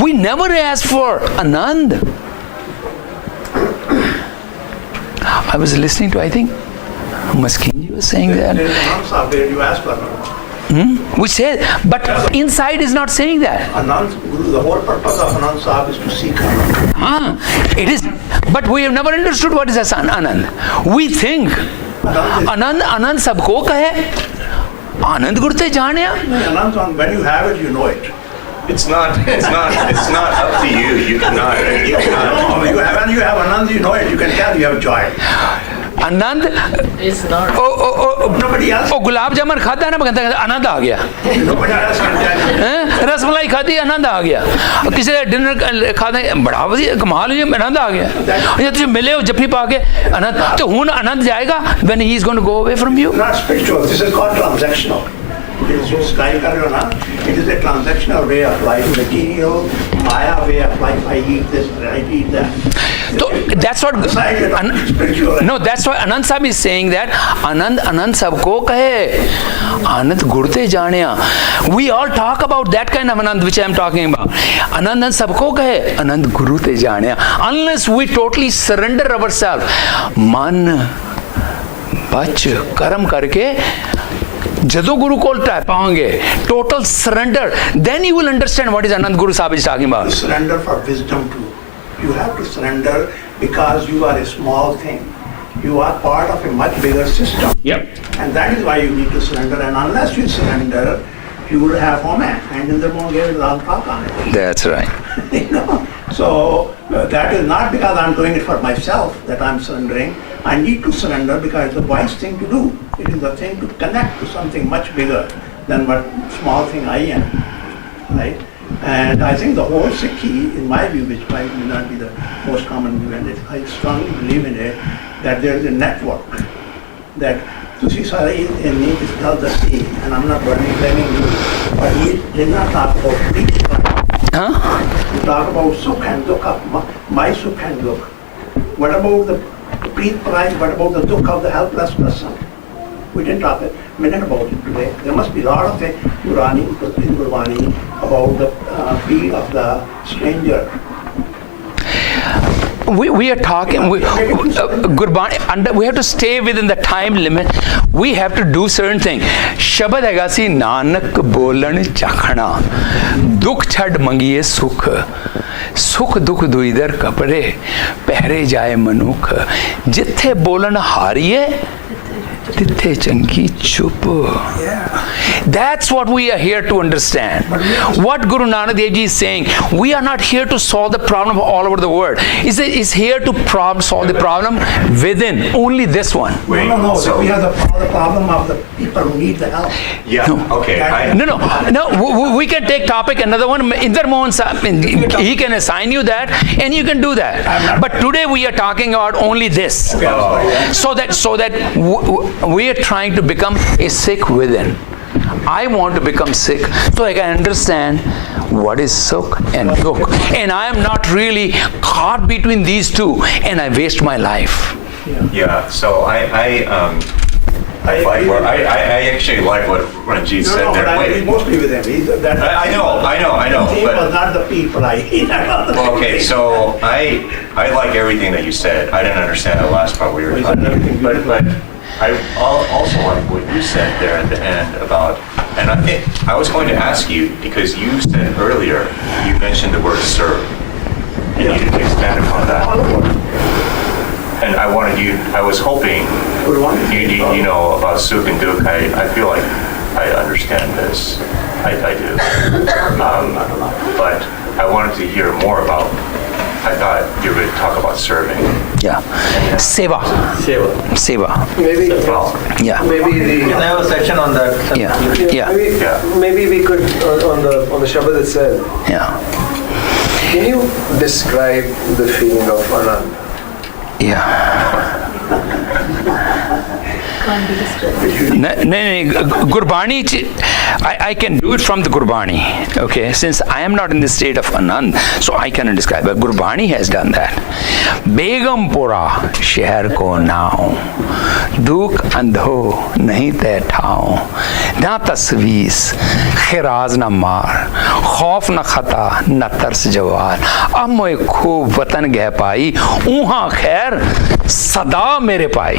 We never ask for Anand. I was listening to, I think Maskinji was saying that. You ask for Anand. We say, but inside is not saying that. Anand, the whole purpose of Anand Sahib is to seek Anand. It is, but we have never understood what is Anand. We think Anand sabko kahe, Anand gurte jaanya. Anand, when you have it, you know it. It's not up to you. You cannot. No, you have Anand, you know it. You can tell you have joy. Anand It's not. Nobody else. ओ गुलाब जामुन खाता है ना, कहता है आनंद आ गया। Nobody else can tell you. Rasmalai खाती है, आनंद आ गया। किसी ने डिनर खाते हैं, बड़ा बढ़िया कमाल हुई, आनंद आ गया। या तुझे मिले हो जफ्फी पा के आनंद, तो हुन आनंद जाएगा when he is going to go away from you. Not spiritual. This is called transactional. It is just it is a transactional way of life, material, Maya way of life. I eat this, I eat that. So that's what no, that's why Anand Sahib is saying that Anand sabko kahe, Anand gurte jaanya. We all talk about that kind of Anand which I am talking about. Anand sabko kahe, Anand gurute jaanya. Unless we totally surrender ourselves, man, bach, karam karke, ਜਦੋਂ ਗੁਰੂ ਕੋਲ ਟੈ ਪਾਵਾਂਗੇ total surrender, then you will understand what is Anand Guru Sahib is talking about. Surrender for wisdom too. You have to surrender because you are a small thing. You are part of a much bigger system. Yep. And that is why you need to surrender. And unless you surrender, you will have home and in the morning long talk on it. That's right. You know? So that is not because I'm doing it for myself that I'm surrendering. I need to surrender because it's the wise thing to do. It is the thing to connect to something much bigger than what small thing I am, right? And I think the whole Sikhi, in my view, which might not be the most common view, and I strongly believe in it, that there is a network that Tusi Sarai in me is tell the sea, and I'm not blaming you, but he did not talk about peace. You talk about Sukh and Dukh, my Sukh and Dukh. What about the Preet Prize? What about the Dukh of the helpless person? We didn't talk a minute about it today. There must be a lot of Gurbani about the feet of the stranger. We are talking, Gurbani, we have to stay within the time limit. We have to do certain things. Shabad hai si nanak bolan chakhna, dukh chhad mangiye sukh, sukh dukh duidar kapare, pahire jaye manukh, jithe bolan hariye, Tithe changi chup. That's what we are here to understand. What Guru Nanak Dev Ji is saying, we are not here to solve the problem all over the world. Is here to solve the problem within, only this one. No. So- We have the problem of the people who need the help. Yeah, okay. No, we can take topic another one. Inder Mohan Sahib, he can assign you that and you can do that. But today we are talking about only this. So that we are trying to become a Sikh within. I want to become Sikh so I can understand what is Sukh and Dukh. And I am not really caught between these two and I waste my life. Yeah, so I actually like what Ranjit said No, there. but I agree mostly with him. I know, He but was not the people. well, okay, so I like everything that you said. I didn't understand the last part we were He said talking, everything but beautiful. I also like what you said there at the end about, and I was going to ask you because you said earlier you mentioned the word serve, and you didn't expand upon that. And I was hoping you know about Sukh and Dukh. I feel like I understand this. I do. But I wanted to hear more about, I thought you were going to talk about serving. Yeah. Seva. Maybe, Well, Yeah. maybe Can I have a section on that? Yeah. maybe we could on the Shabad itself. Yeah. Can you describe the feeling of Anand? Yeah. Can't be described. Gurbani, I can do it from the Gurbani, okay? Since I am not in the state of Anand, so I cannot describe, but Gurbani has done that. Begumpura शहर को नाव, दुख अंधो नहीं तय ठाव, ना तस्वीस, खिराज न मार, खौफ न खता, न तरस जवार, अब मोए खूब वतन गह पाई, ऊहा खैर सदा मेरे पाई.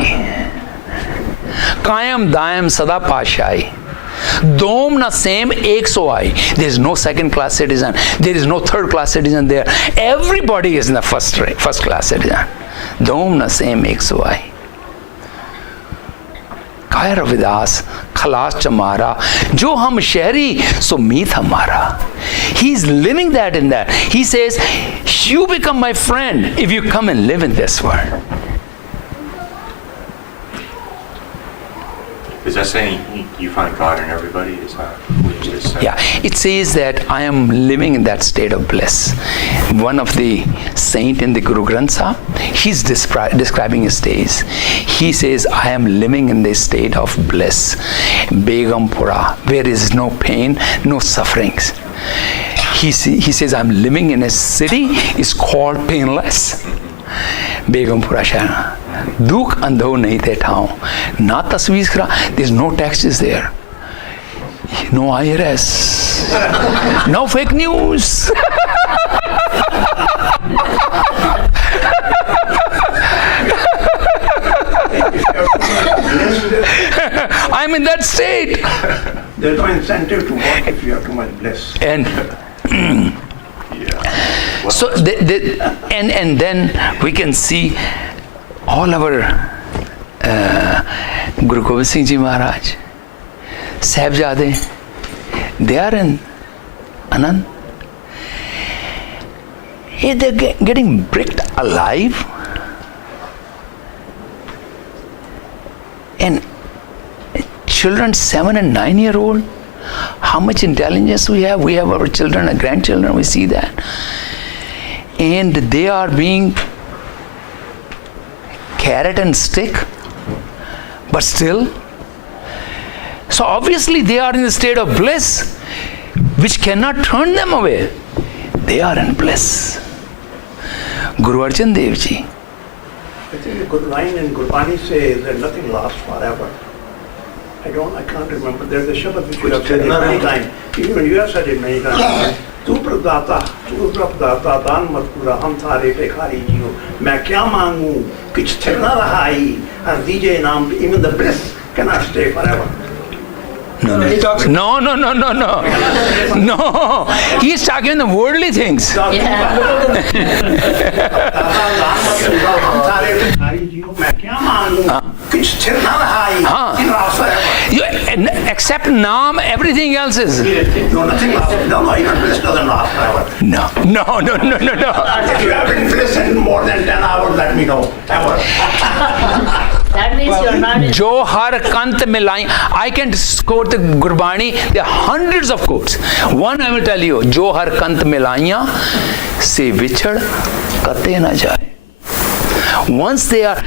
कायम दायम सदा पाशाई. Dom na same ek so ai. There is no second class citizen. There is no third class citizen there. Everybody is in the first class citizen. Dom na same ek so ai. Kaya Ravidas, Khalas Chamara, Jo hum shehri, so meet hamara. He's living that in that. He says, you become my friend if you come and live in this world. is that saying you find God in everybody? Is that what you just said? Yeah, it says that I am living in that state of bliss. One of the saint in the Guru Granth Sahib, he's describing his days. He says, I am living in this state of bliss. Begumpura, where is no pain, no sufferings. He says, I'm living in a city, it's called painless. Begumpura Shahar. Dukh andho nahi te thao. Na tasveer khara. There's no taxes there. No IRS. No fake news. I'm in that state. There's no incentive to work if you have too much bliss. And so, and then we can see all our Guru Gobind Singh Ji Maharaj, Sahibzade, they are in Anand. They're getting bricked alive. And children 7 and 9-year-old, how much intelligence we have our children and grandchildren, we see that. And they are being carrot and stick, but still. So obviously they are in a state of bliss, which cannot turn them away. They are in bliss. Guru Arjan Dev Ji. I think a good line in Gurbani says that nothing lasts forever. I can't remember. There's a Shabad which you have said it many times. Even you have said it many times. Tu Prabdata, Dan mat pura, hum thare pekhari jiyo. Main kya mangu, kuch thir na raha hai, and DJ naam, even the bliss cannot stay forever. No. He's talking the worldly things. Main kya mangu, You accept Naam, everything else is. No, nothing lasts. No, even bliss doesn't last forever. No. If you have been bliss in more than 10 hours, let me know. Ever. That means you're not in. Jo har kant milai. I can quote the Gurbani. There are hundreds of quotes. One I will tell you. Jo har kant milaiya se vichad kate na jaye. Once a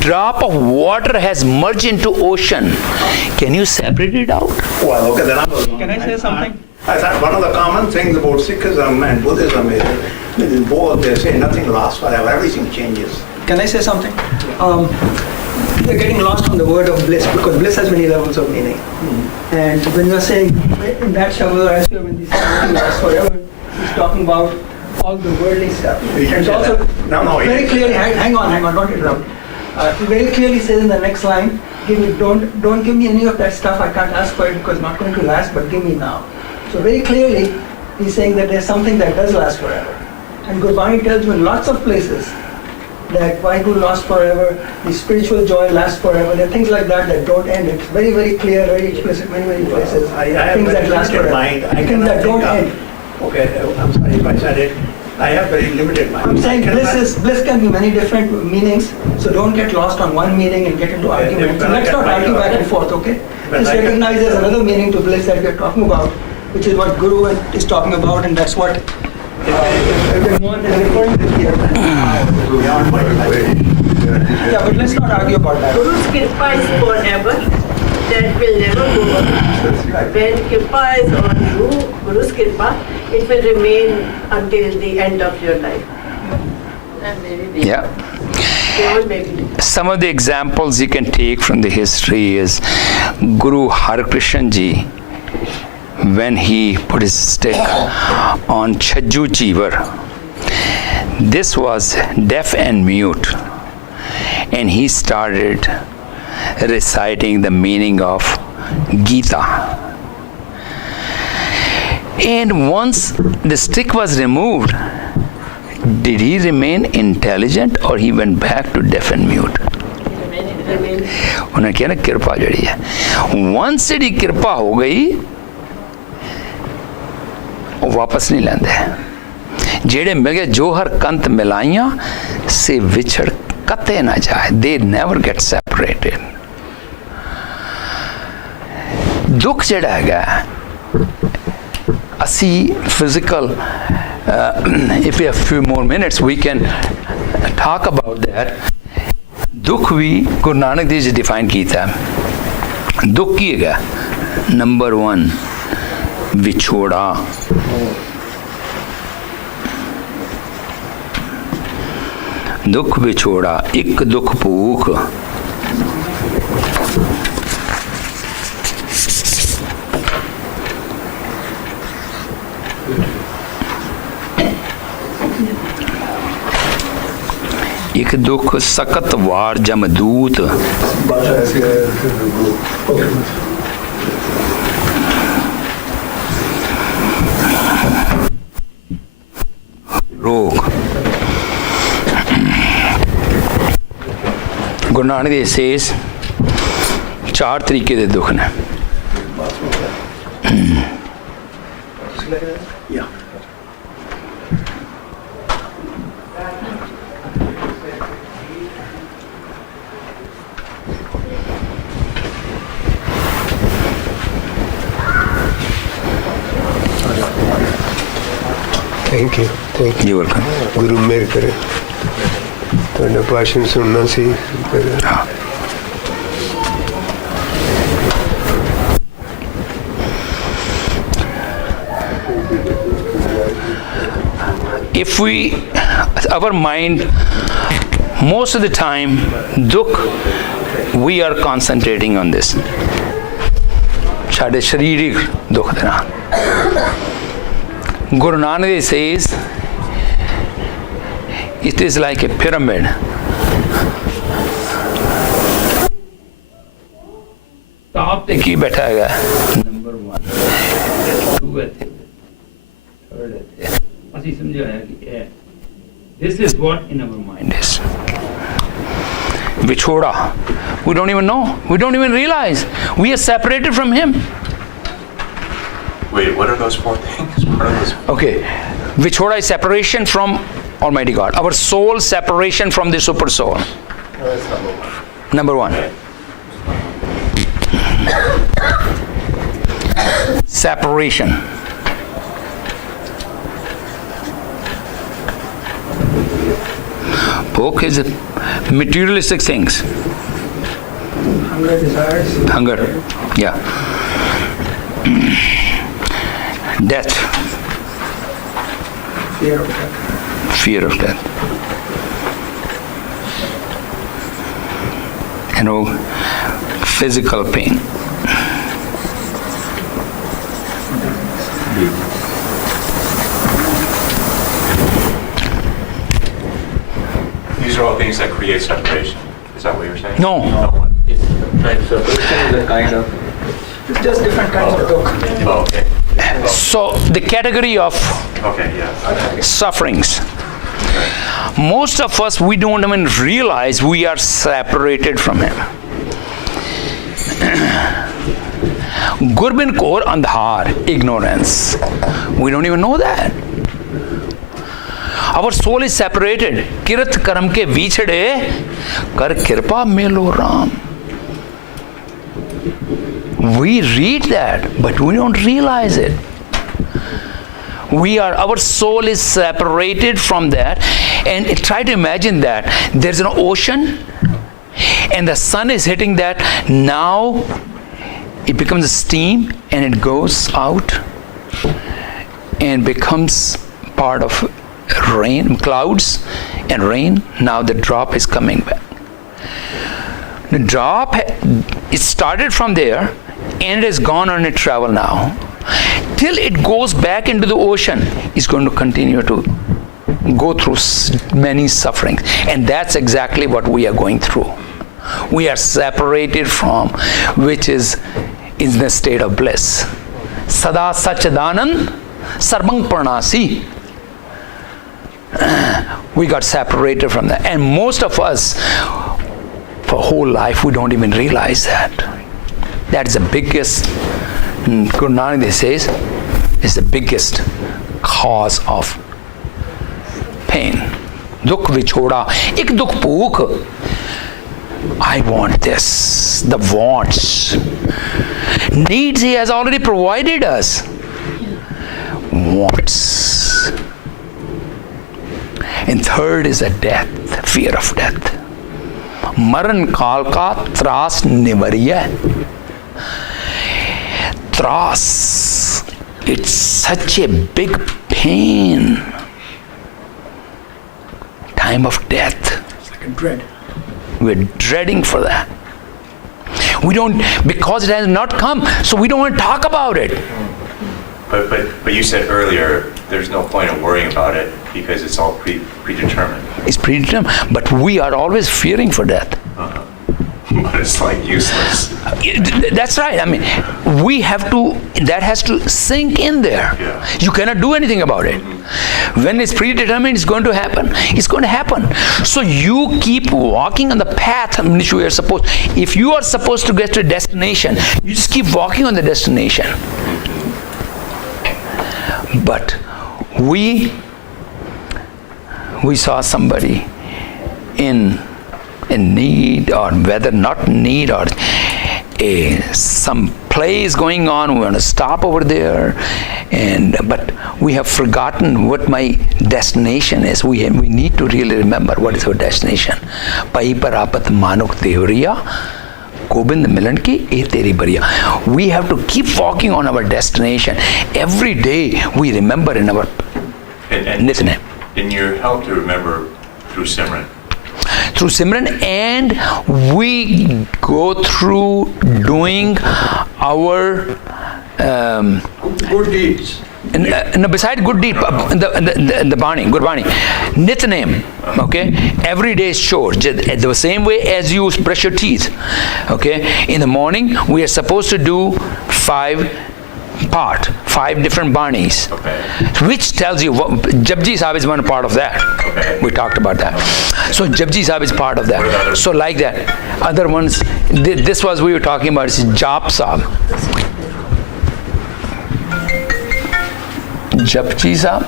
drop of water has merged into ocean, can you separate it out? Well, okay, then Can I say something? I thought one of the common things about Sikhism and Buddhism is that in both they say nothing lasts forever, everything changes. Can I say something? We're getting lost on the word of bliss because bliss has many levels of meaning. And when you're saying in that Shabbat, when these things last forever, he's talking about all the worldly stuff. And also very clearly, hang on, don't interrupt. He very clearly says in the next line, don't give me any of that stuff, I can't ask for it because it's not going to last, but give me now. So very clearly, he's saying that there's something that does last forever. And Gurbani tells you in lots of places that Vaheguru lasts forever, the spiritual joy lasts forever. There are things like that that don't end. It's very, very clear, very explicit, many places. I have things that last forever. mind. I Things that don't end. Okay, I'm sorry if I said it. I have very limited mind. I'm saying bliss can be many different meanings, so don't get lost on one meaning and get into arguments. And let's not argue back and forth, okay? Just recognize there's another meaning to bliss that we're talking about, which is what Guru is talking about, and that's what Jagmohan is referring to here. Yeah, but let's not argue about that. Guru's Kripa is forever. That will never go away. When Kripa is on you, Guru's Kripa, it will remain until the end of your life. And maybe Yeah. Some of the examples you can take from the history is Guru Harkrishnan Ji, when he put his stick on Chhajju Cheevar. This was deaf and mute, and he started reciting the meaning of Gita. And once the stick was removed, did he remain intelligent or he went back to deaf and mute? उन्होंने किया ना कृपा जड़ी है. Once जड़ी कृपा हो गई, वो वापस नहीं लेंदे. जेड़े मिल गए जो हर कंत मिलाइयां से विछड़ कते ना जाए. They never get separated. दुख जड़ा है ਅਸੀਂ physical, if we have a few more minutes, we can talk about that. दुख भी गुरु नानक देव जी डिफाइन कीता. दुख की है नंबर 1 विछोड़ा. दुख विछोड़ा. एक दुख भूख. एक दुख सकत वार जमदूत. रोग. गुरु नानक देव सेज 4 तरीके दे दुख ने. Thank you. You welcome. गुरु मेहर करे. ਤੁਹਾਡਾ ਭਾਸ਼ਣ ਸੁਣਨਾ ਸੀ. If our mind, most of the time, dukh, we are concentrating on this. ਸਾਡੇ ਸਰੀਰਿਕ ਦੁੱਖ ਦੇ ਨਾਲ. Guru Nanak says, it is like a pyramid. Top ਤੇ ਕੀ ਬੈਠਾ ਹੈਗਾ? Number 1, 2 ਇੱਥੇ, 3rd ਇੱਥੇ. ਅਸੀਂ ਸਮਝਿਆ ਕਿ ਇਹ. This is what in our mind is. Vichoda. We don't even know. We don't even realize. We are separated from him. Wait, what are those 4 things? What are those? Okay. Vichoda is separation from Almighty God. Our soul separation from the super soul. Number 1. Separation. Book is materialistic things. Hunger, desires. Hunger. Yeah. Death. Fear of death. Fear of death. Physical pain. These are all things that create separation. Is that what you're saying? No. Separation is a kind of... It's just different kinds of dukh. Oh, okay. So the category of Okay, yeah. sufferings. Most of us, we don't even realize we are separated from him. Gurbin kor andhar, ignorance. We don't even know that. Our soul is separated. Kirat karam ke vichade, kar kirpa melo ram. We read that, but we don't realize it. Our soul is separated from that. And try to imagine that there's an ocean and the sun is hitting that. Now it becomes a steam and it goes out and becomes part of rain, clouds and rain. Now the drop is coming back. The drop, it started from there and it has gone on its travel now. Till it goes back into the ocean, it's going to continue to go through many sufferings. And that's exactly what we are going through. We are separated from, which is in the state of bliss. Sada Sachidanand Sarvang Pranasi. We got separated from that. And most of us, for whole life, we don't even realize that. That is the biggest, Guru Nanak says, is the biggest cause of pain. Dukh vichoda. Ik dukh pukh. I want this. The wants. Needs he has already provided us. Wants. And third is a death, fear of death. Maran kal ka tras nivariya. Tras. It's such a big pain. Time of death. It's like a dread. We're dreading for that. We don't, because it has not come, so we don't want to talk about it. But you said earlier, there's no point in worrying about it because it's all predetermined. It's predetermined, but we are always fearing for death. But it's like useless. That's right. I mean, we have to, that has to sink in there. Yeah. You cannot do anything about it. When it's predetermined, it's going to happen. It's going to happen. So you keep walking on the path in which we are supposed. If you are supposed to get to a destination, you just keep walking on the destination. But we saw somebody in need, or whether not need, or some plays going on, we want to stop over there, but we have forgotten what my destination is. We need to really remember what is our destination. Pai parapat manukh tehuriya Gobind milan ki e teri bariya. We have to keep walking on our destination. Every day we remember in our nitne. And you're helped to remember through Simran. Through Simran, and we go through doing our Good deeds. Beside good deed, the Gurbani, Nitnem, okay? Every day is chore. The same way as you brush your teeth, okay? In the morning, we are supposed to do 5 part, 5 different banis, Okay. which tells you, Japji Sahib is one part of that. Okay. We talked about that. So Japji Sahib is part of What are the that. others? So like that. Other ones, this was we were talking about, is Jap Sahib. Japji Sahib,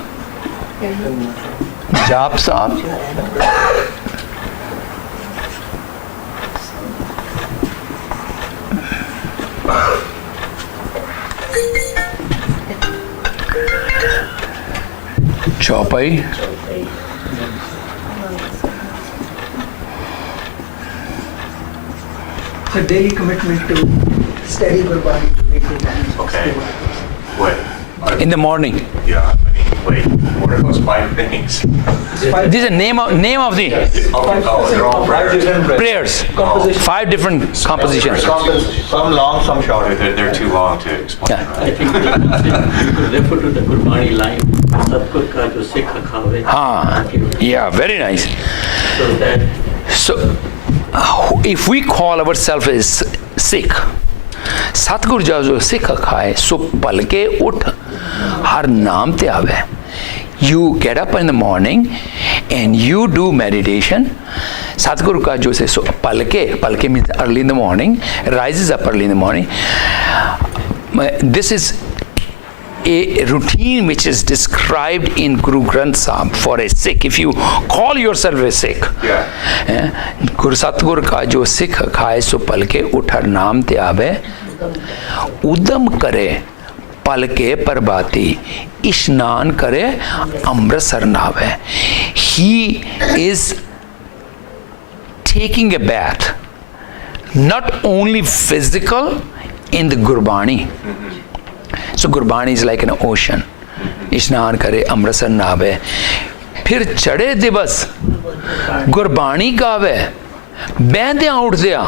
Jap Sahib, Chaupai, It's a daily commitment to steady Gurbani, to make Gurbani. Okay. What? in the morning. Yeah, I mean, wait, what are those 5 things? This is the name of the Oh, they're all prayers. prayers. 5 different compositions. Some long, some short. They're too long to explain. Yeah. I think you could refer to the Gurbani line, SUKH ka jo Sikh khave. Yeah, very nice. So that So, if we call ourselves as Sikh, Satguru jo Sikh khaye, so palke ut har naam te aave. You get up in the morning and you do meditation. Satguru ka jo se so palke means early in the morning, rises up early in the morning. This is a routine which is described in Guru Granth Sahib for a Sikh. If you call yourself a Sikh, Guru Satguru ka jo Sikh khaye so palke uthar naam te aave, udam kare palke parbati, ishnan kare amrasar naave. He is taking a bath, not only physical, in the Gurbani. So Gurbani is like an ocean. Ishnan kare amrasar naave. फिर चढ़े दिवस गुरबाणी गावे, बैंद्या उठद्या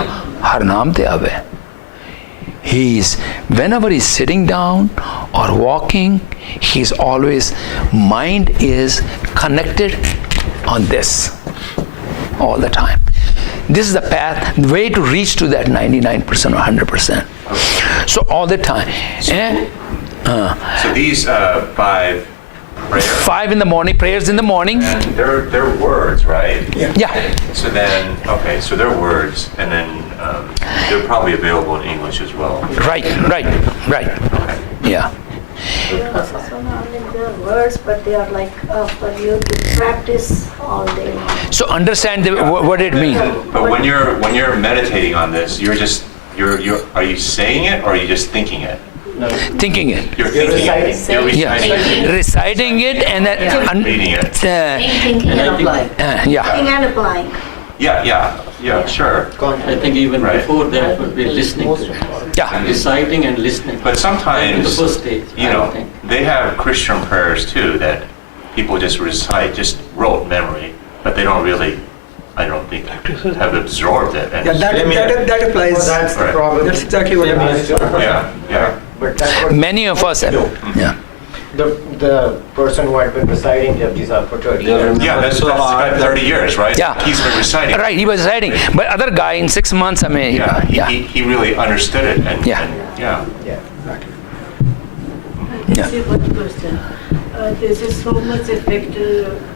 हर नाम ते आवे. He's, whenever he's sitting down or walking, he's always, mind is connected on this all the time. This is the path, the way to reach to that 99% or 100%. So all the time. So these 5 prayers, 5 in the morning, prayers in the morning. and they're words, right? Yeah. So then, okay, so they're words, and then they're probably available in English as well. Right. Yeah. Also, not only the words, but they are like for you to practice all day long. So understand what it means. But when you're meditating on this, you're are you saying it or are you just thinking it? Thinking it. You're thinking it. You're reciting it. Reciting it and then Reading it. Thinking and applying. Yeah. Thinking and applying. Yeah, sure. I think even Right. before that would be listening to it. Yeah. Reciting and listening. But sometimes, the first stage, you I know, think. they have Christian prayers too that people just recite, just rote memory, but they don't really, I don't think, have absorbed it. And Yeah, that applies. That's the Right. problem. That's exactly what it means. yeah. But that's what Many of us have. Yeah. the person who had been reciting Japji Sahib for 30 years. Yeah, that's about 30 years, right? Yeah. He's been reciting. Right, he was reciting. But other guy in 6 months, I mean, Yeah, he really understood it. And, Yeah. and, yeah. Yeah. Yeah. Say one question. There is so much effect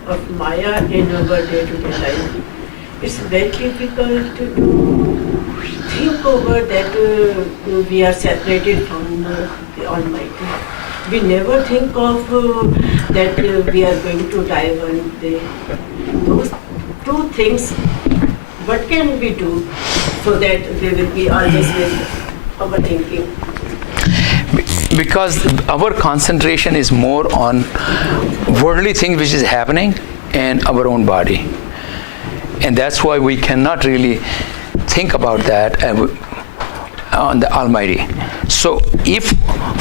of Maya in our day-to-day life. It's very difficult to think over that we are separated from the Almighty. We never think of that we are going to die one day. Those 2 things, what can we do so that we will be always with our thinking? Because our concentration is more on worldly things which is happening and our own body. And that's why we cannot really think about that on the Almighty. So if,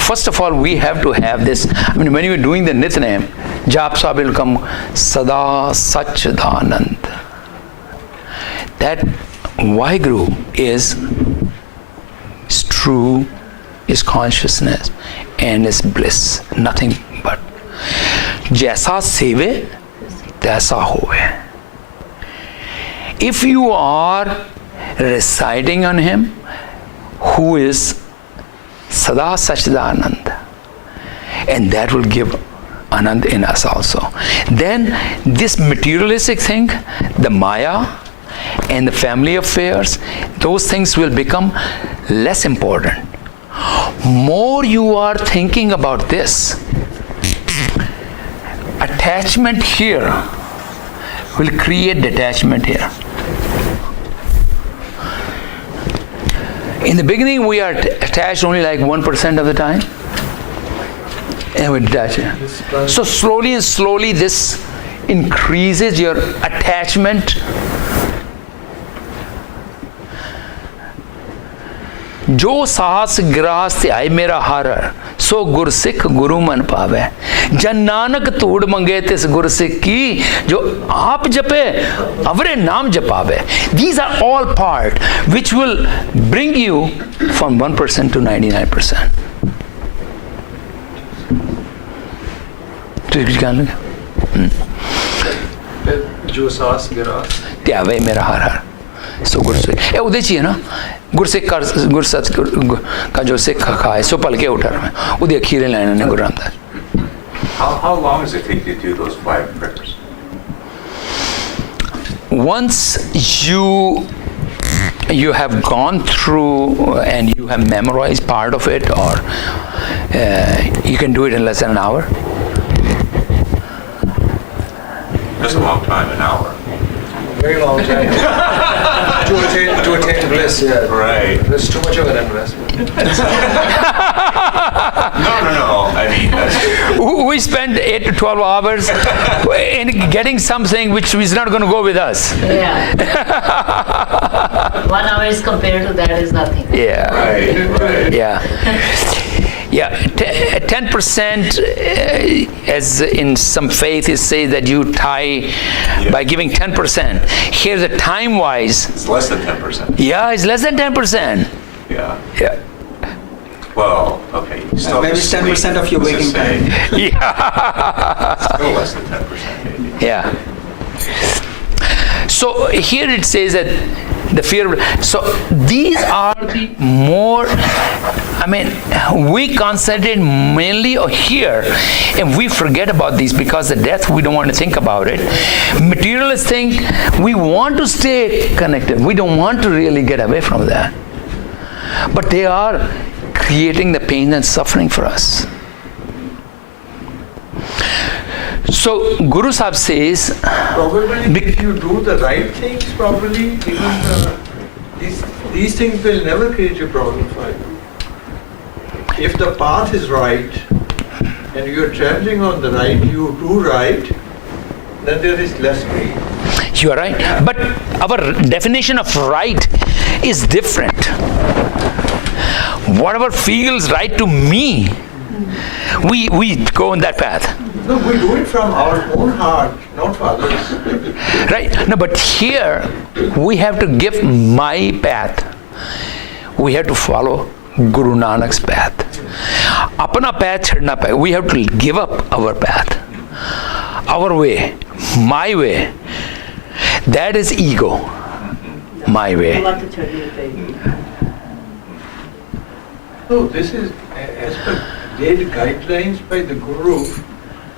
first of all, we have to have this, I mean, when you're doing the Nitnem, Jap Sahib will come, Sada Satchidanand. That Vaheguru is true, is consciousness, and is bliss, nothing but. Jaisa seve, taisa hove. If you are reciting on him, who is Sada Satchidanand, and that will give Anand in us also. Then this materialistic thing, the Maya and the family affairs, those things will become less important. More you are thinking about this, attachment here will create detachment here. In the beginning, we are attached only like 1% of the time, and we detach it. So slowly and slowly, this increases your attachment. जो साहस grass आए मेरा हर सो गुरसिख गुरु मन पावे जन नानक तूड़ मंगे तिस गुरसिख की जो आप जपे अवरे नाम जपावे. These are all part which will bring you from 1% to 99%. जो साहस ग्रास त्यावे मेरा हर सो गुरसिख ए उदे चाहिए ना गुरसिख का गुरसत का जो सिख खाए सो पल के उठा में उदे अखीरे लाइन ने गुरु Ramdas. How long does it take to do those 5 prayers? Once you have gone through and you have memorized part of it, or you can do it in less than an hour. That's a long time, an hour. Very long time. to attain bliss, yeah. Right. That's too much of an investment. No. I mean, that's... We spend 8 to 12 hours in getting something which is not going to go with us. Yeah. 1 hour is compared to that is nothing. Yeah. Right. Yeah. Yeah, 10%, as in some faith, it says that you tie by giving 10%. Here's the time-wise. It's less than 10%. Yeah, it's less than 10%. Yeah. Yeah. Well, okay. You still Maybe have to 10% sleep, of your let's waking just say. Yeah. Still less than 10%, maybe. Yeah. So here it says that the fear. So these are the more. I mean, we concentrate mainly here, and we forget about these because the death we don't want to think about it. Materialist thing, we want to stay connected. We don't want to really get away from that. But they are creating the pain and suffering for us. So Guru Sahib says, probably if you do the right things properly, even these things will never create a problem for you. If the path is right and you are traveling on the right, you do right, then there is less pain. you are right. But our definition of right is different. Whatever feels right to me, we go on that path. No, we do it from our own heart, not for others. Right? No, but here we have to give my path. We have to follow Guru Nanak's path. Apna path chhadna path. We have to give up our path. Our way, my way. That is ego. My way. No, this is as per laid guidelines by the Guru.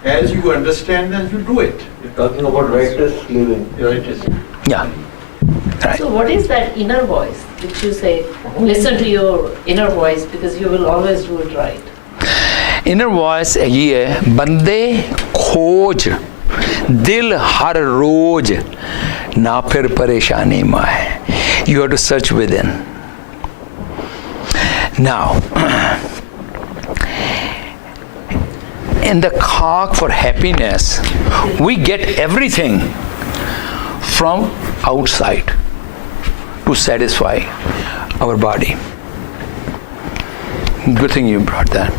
As you understand, as you do it. You're talking about righteous living. Righteous. Yeah. Right. So what is that inner voice which you say, listen to your inner voice because you will always do it right? Inner voice ये है बंदे खोज दिल हर रोज ना फिर परेशानी माए. You have to search within. Now, in the khak for happiness, we get everything from outside to satisfy our body. Good thing you brought that.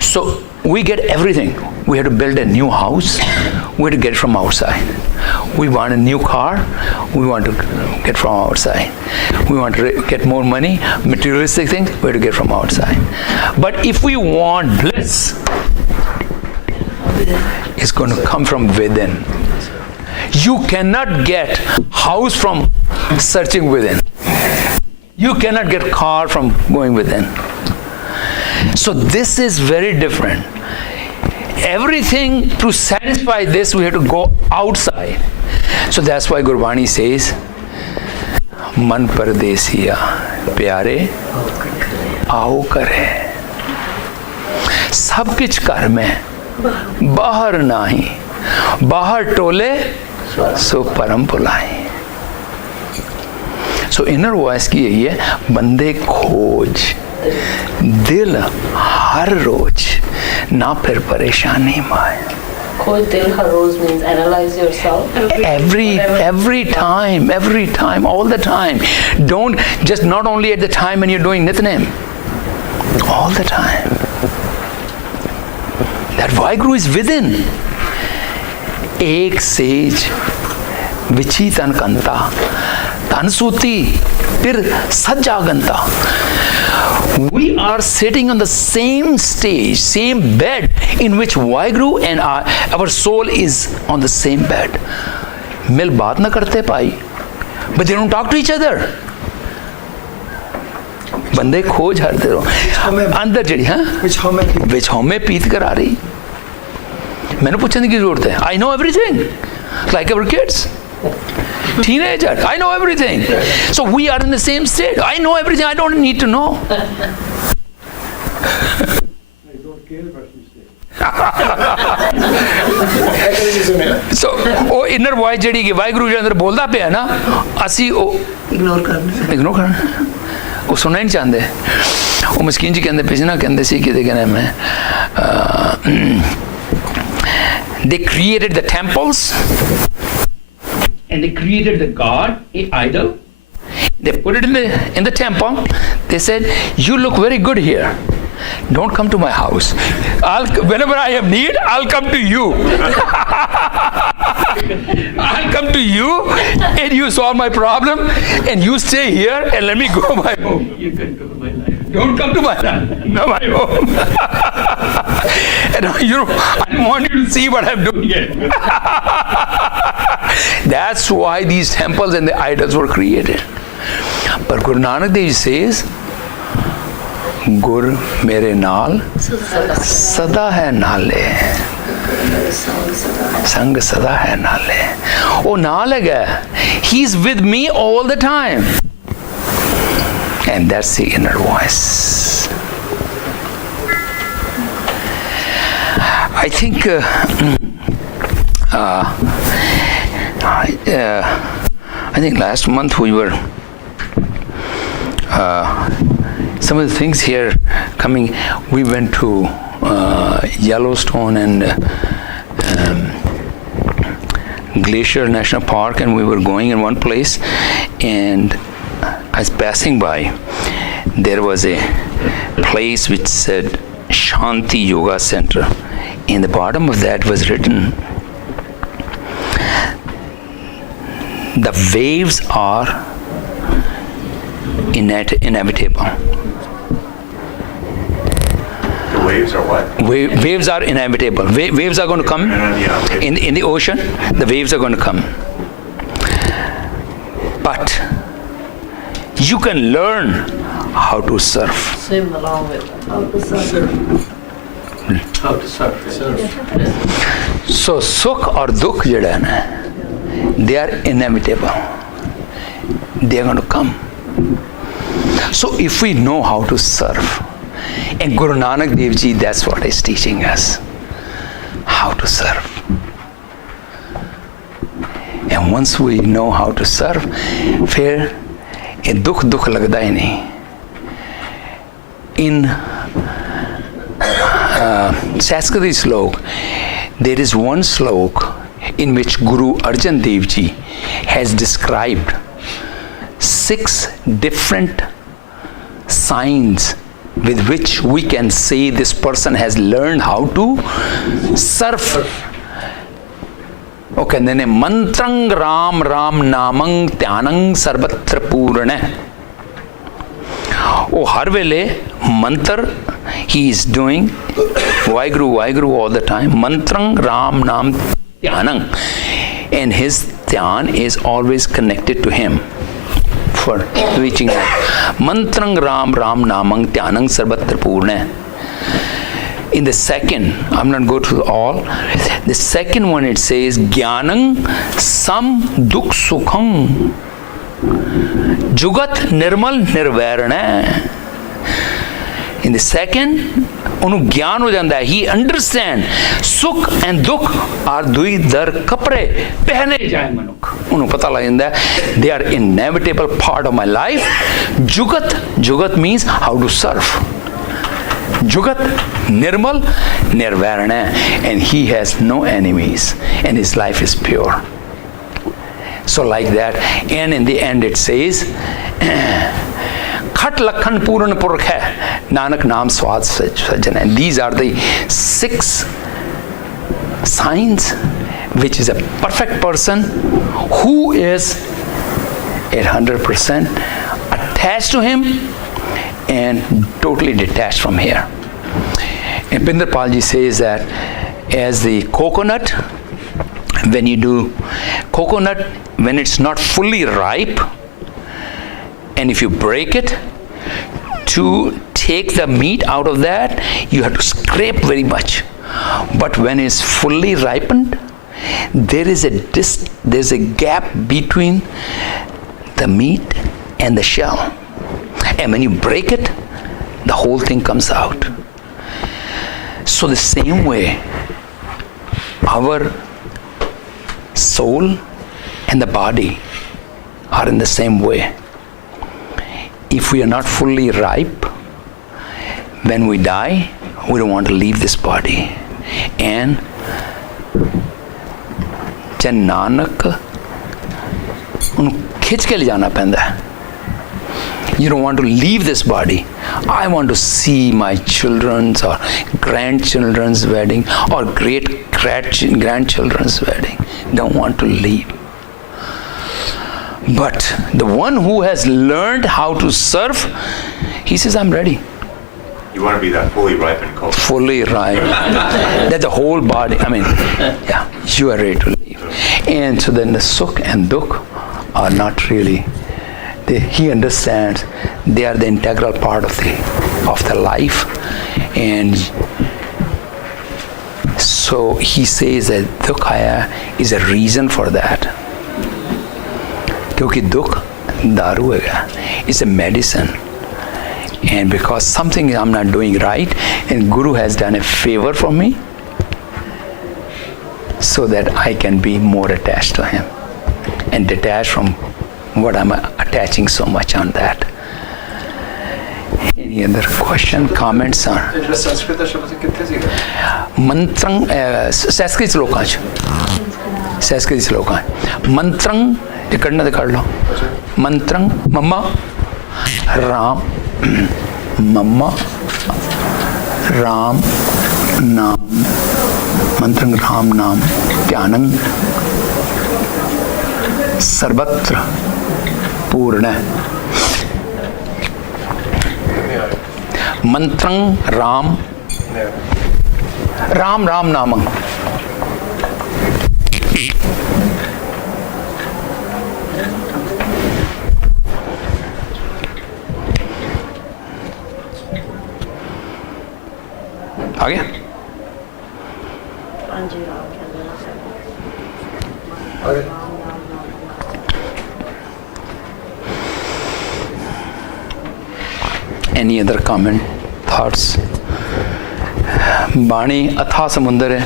So we get everything. We have to build a new house. We have to get it from outside. We want a new car. We want to get from outside. We want to get more money, materialistic things. We have to get from outside. But if we want bliss, it's going to come from within. You cannot get house from searching within. You cannot get car from going within. So this is very different. Everything to satisfy this, we have to go outside. So that's why Gurbani says, Man pardesiya pyare आओ करे सब किछ कर में बाहर नाही बाहर टोले सो परम पुलाई. सो इनर वॉइस की यही है, बंदे खोज दिल हर रोज ना फिर परेशानी माए. Khoj dil har roz means analyze yourself. Every time, all the time. Don't just not only at the time when you're doing Nitnem. All the time. That Vaheguru is within. Ek sage vichi tan kanta tan suti pir sajjaganta. We are sitting on the same stage, same bed in which Vaheguru and our soul is on the same bed. Mil baat na karte pai, but they don't talk to each other. बंदे खोज हरते रहो अंदर जड़ी हाँ विच हमें पीत करा रही. मैंने पूछने की जरूरत है. I know everything, like our kids. Teenager, I know everything. So we are in the same state. I know everything. I don't need to know. So ਉਹ inner voice ਜਿਹੜੀ ਕਿ ਵਾਹਿਗੁਰੂ ਜੀ ਅੰਦਰ ਬੋਲਦਾ ਪਿਆ ਨਾ, ਅਸੀਂ ਉਹ ਇਗਨੋਰ ਕਰਨਾ. ਉਹ ਸੁਣਨਾ ਨਹੀਂ ਚਾਹੁੰਦੇ. ਉਹ ਮਸਕੀਨ ਜੀ ਕਹਿੰਦੇ ਪਏ ਸੀ ਨਾ, ਕਹਿੰਦੇ ਸੀ ਕਿਤੇ ਕਹਿੰਦੇ ਮੈਂ they created the temples and they created the god, a idol. They put it in the temple. They said, you look very good here. Don't come to my house. Whenever I have need, I'll come to you. I'll come to you and you solve my problem and you stay here and let me go my home. You can go to my life. Don't come to my home. And I don't want you to see what I'm doing here. That's why these temples and the idols were created. But Guru Nanak Dev Ji says, Gur mere naal sada hai naale. Sang sada hai naale. Oh, naal hai. He's with me all the time. And that's the inner voice. I think I think last month we were some of the things here coming. We went to Yellowstone and Glacier National Park, and we were going in one place, and I was passing by. There was a place which said Shanti Yoga Center. In the bottom of that was written, the waves are inevitable. The waves are what? Waves are inevitable. Waves are going to come in the ocean. The waves are going to come. But you can learn how to surf. Swim along with them. How to surf. So Sukh or Dukh jada hai na, they are inevitable. They are going to come. So if we know how to surf, and Guru Nanak Dev Ji, that's what is teaching us, how to surf. And once we know how to surf, फिर ये दुख लगता ही नहीं. In Sanskrit slok, there is one slok in which Guru Arjan Dev Ji has described 6 different signs with which we can say this person has learned how to surf. ਉਹ ਕਹਿੰਦੇ ਨੇ ਮੰਤਰੰ ਰਾਮ ਰਾਮ ਨਾਮੰ ਧਿਆਨੰ ਸਰਬਤਰ ਪੂਰਨ. ਉਹ ਹਰ ਵੇਲੇ ਮੰਤਰ he is doing Vaheguru all the time. Mantrang Ram Nam Dhyanang. And his dhyan is always connected to him for reaching that. Mantrang Ram Ram Namang Dhyanang Sarvatra Purna. in the second, I'm not going to all. The second one it says, Jnanam sam dukh sukham jugat nirmal nirvairana. In the second, ਉਹਨੂੰ ਗਿਆਨ ਹੋ ਜਾਂਦਾ ਹੈ, he understand ਸੁਖ and ਦੁੱਖ are dui dar kapare ਪਹਿਨੇ ਜਾਏ ਮਨੁੱਖ, ਉਹਨੂੰ ਪਤਾ ਲੱਗ ਜਾਂਦਾ ਹੈ they are inevitable part of my life. Jugat means how to serve. Jugat nirmal nirvarana, and he has no enemies and his life is pure. So like that, and in the end it says Khat lakhan puran purkh hai, Nanak naam swad sajjan. And these are the 6 signs which is a perfect person who is at 100% attached to him and totally detached from here. And Pinder Palji says that as the coconut, when you do coconut, when it's not fully ripe, and if you break it, to take the meat out of that, you have to scrape very much. But when it's fully ripened, there's a gap between the meat and the shell. And when you break it, the whole thing comes out. So the same way, our soul and the body are in the same way. If we are not fully ripe, when we die, we don't want to leave this body. And जब नानक उनको खींच के ले जाना पैंदा है. You don't want to leave this body. I want to see my children's or grandchildren's wedding or great grandchildren's wedding. Don't want to leave. But the one who has learned how to serve, he says, I'm ready. You want to be that fully ripened culture. Fully ripe. That the whole body, yeah, you are ready to leave. And so then the Sukh and Dukh are not really, he understands they are the integral part of the life. And so he says that Dukh is a reason for that. Because Dukh daru is a medicine. And because something I'm not doing right, and Guru has done a favor for me, so that I can be more attached to him and detached from what I'm attaching so much on that. Any other question, comments on? Mantrang, Sanskrit sloka. Mantrang, Mantrang, Mama, Ram, Mama, Ram, Nam, Mantrang Ram Nam, Dhyanam, Sarvatra, Purna. Mantrang Ram, Ram Ram Namang. आ गया? Any other comment, thoughts? बाणी अथाह समुंदर है,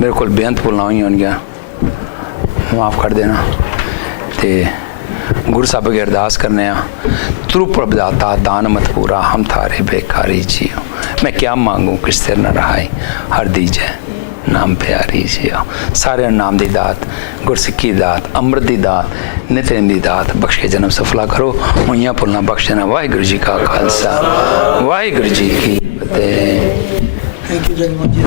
मेरे को बेअंत बोलना ही हो गया, माफ़ कर देना. ते गुरु साहब की अरदास करने तू प्रभदाता दान मत पूरा हम थारे बेकारी जियो. मैं क्या मांगू किस तेरे न रहाई हर दीजे नाम प्यारी जियो. सारे नाम दी दात गुरसिक्की दात अमृत दी दात नितिन दी दात बख्श के जन्म सफला करो. मुइयां भुलना बख्शना. वाहिगुरु जी का खालसा, वाहिगुरु जी की फतेह. Thank you, Jagmohan ji.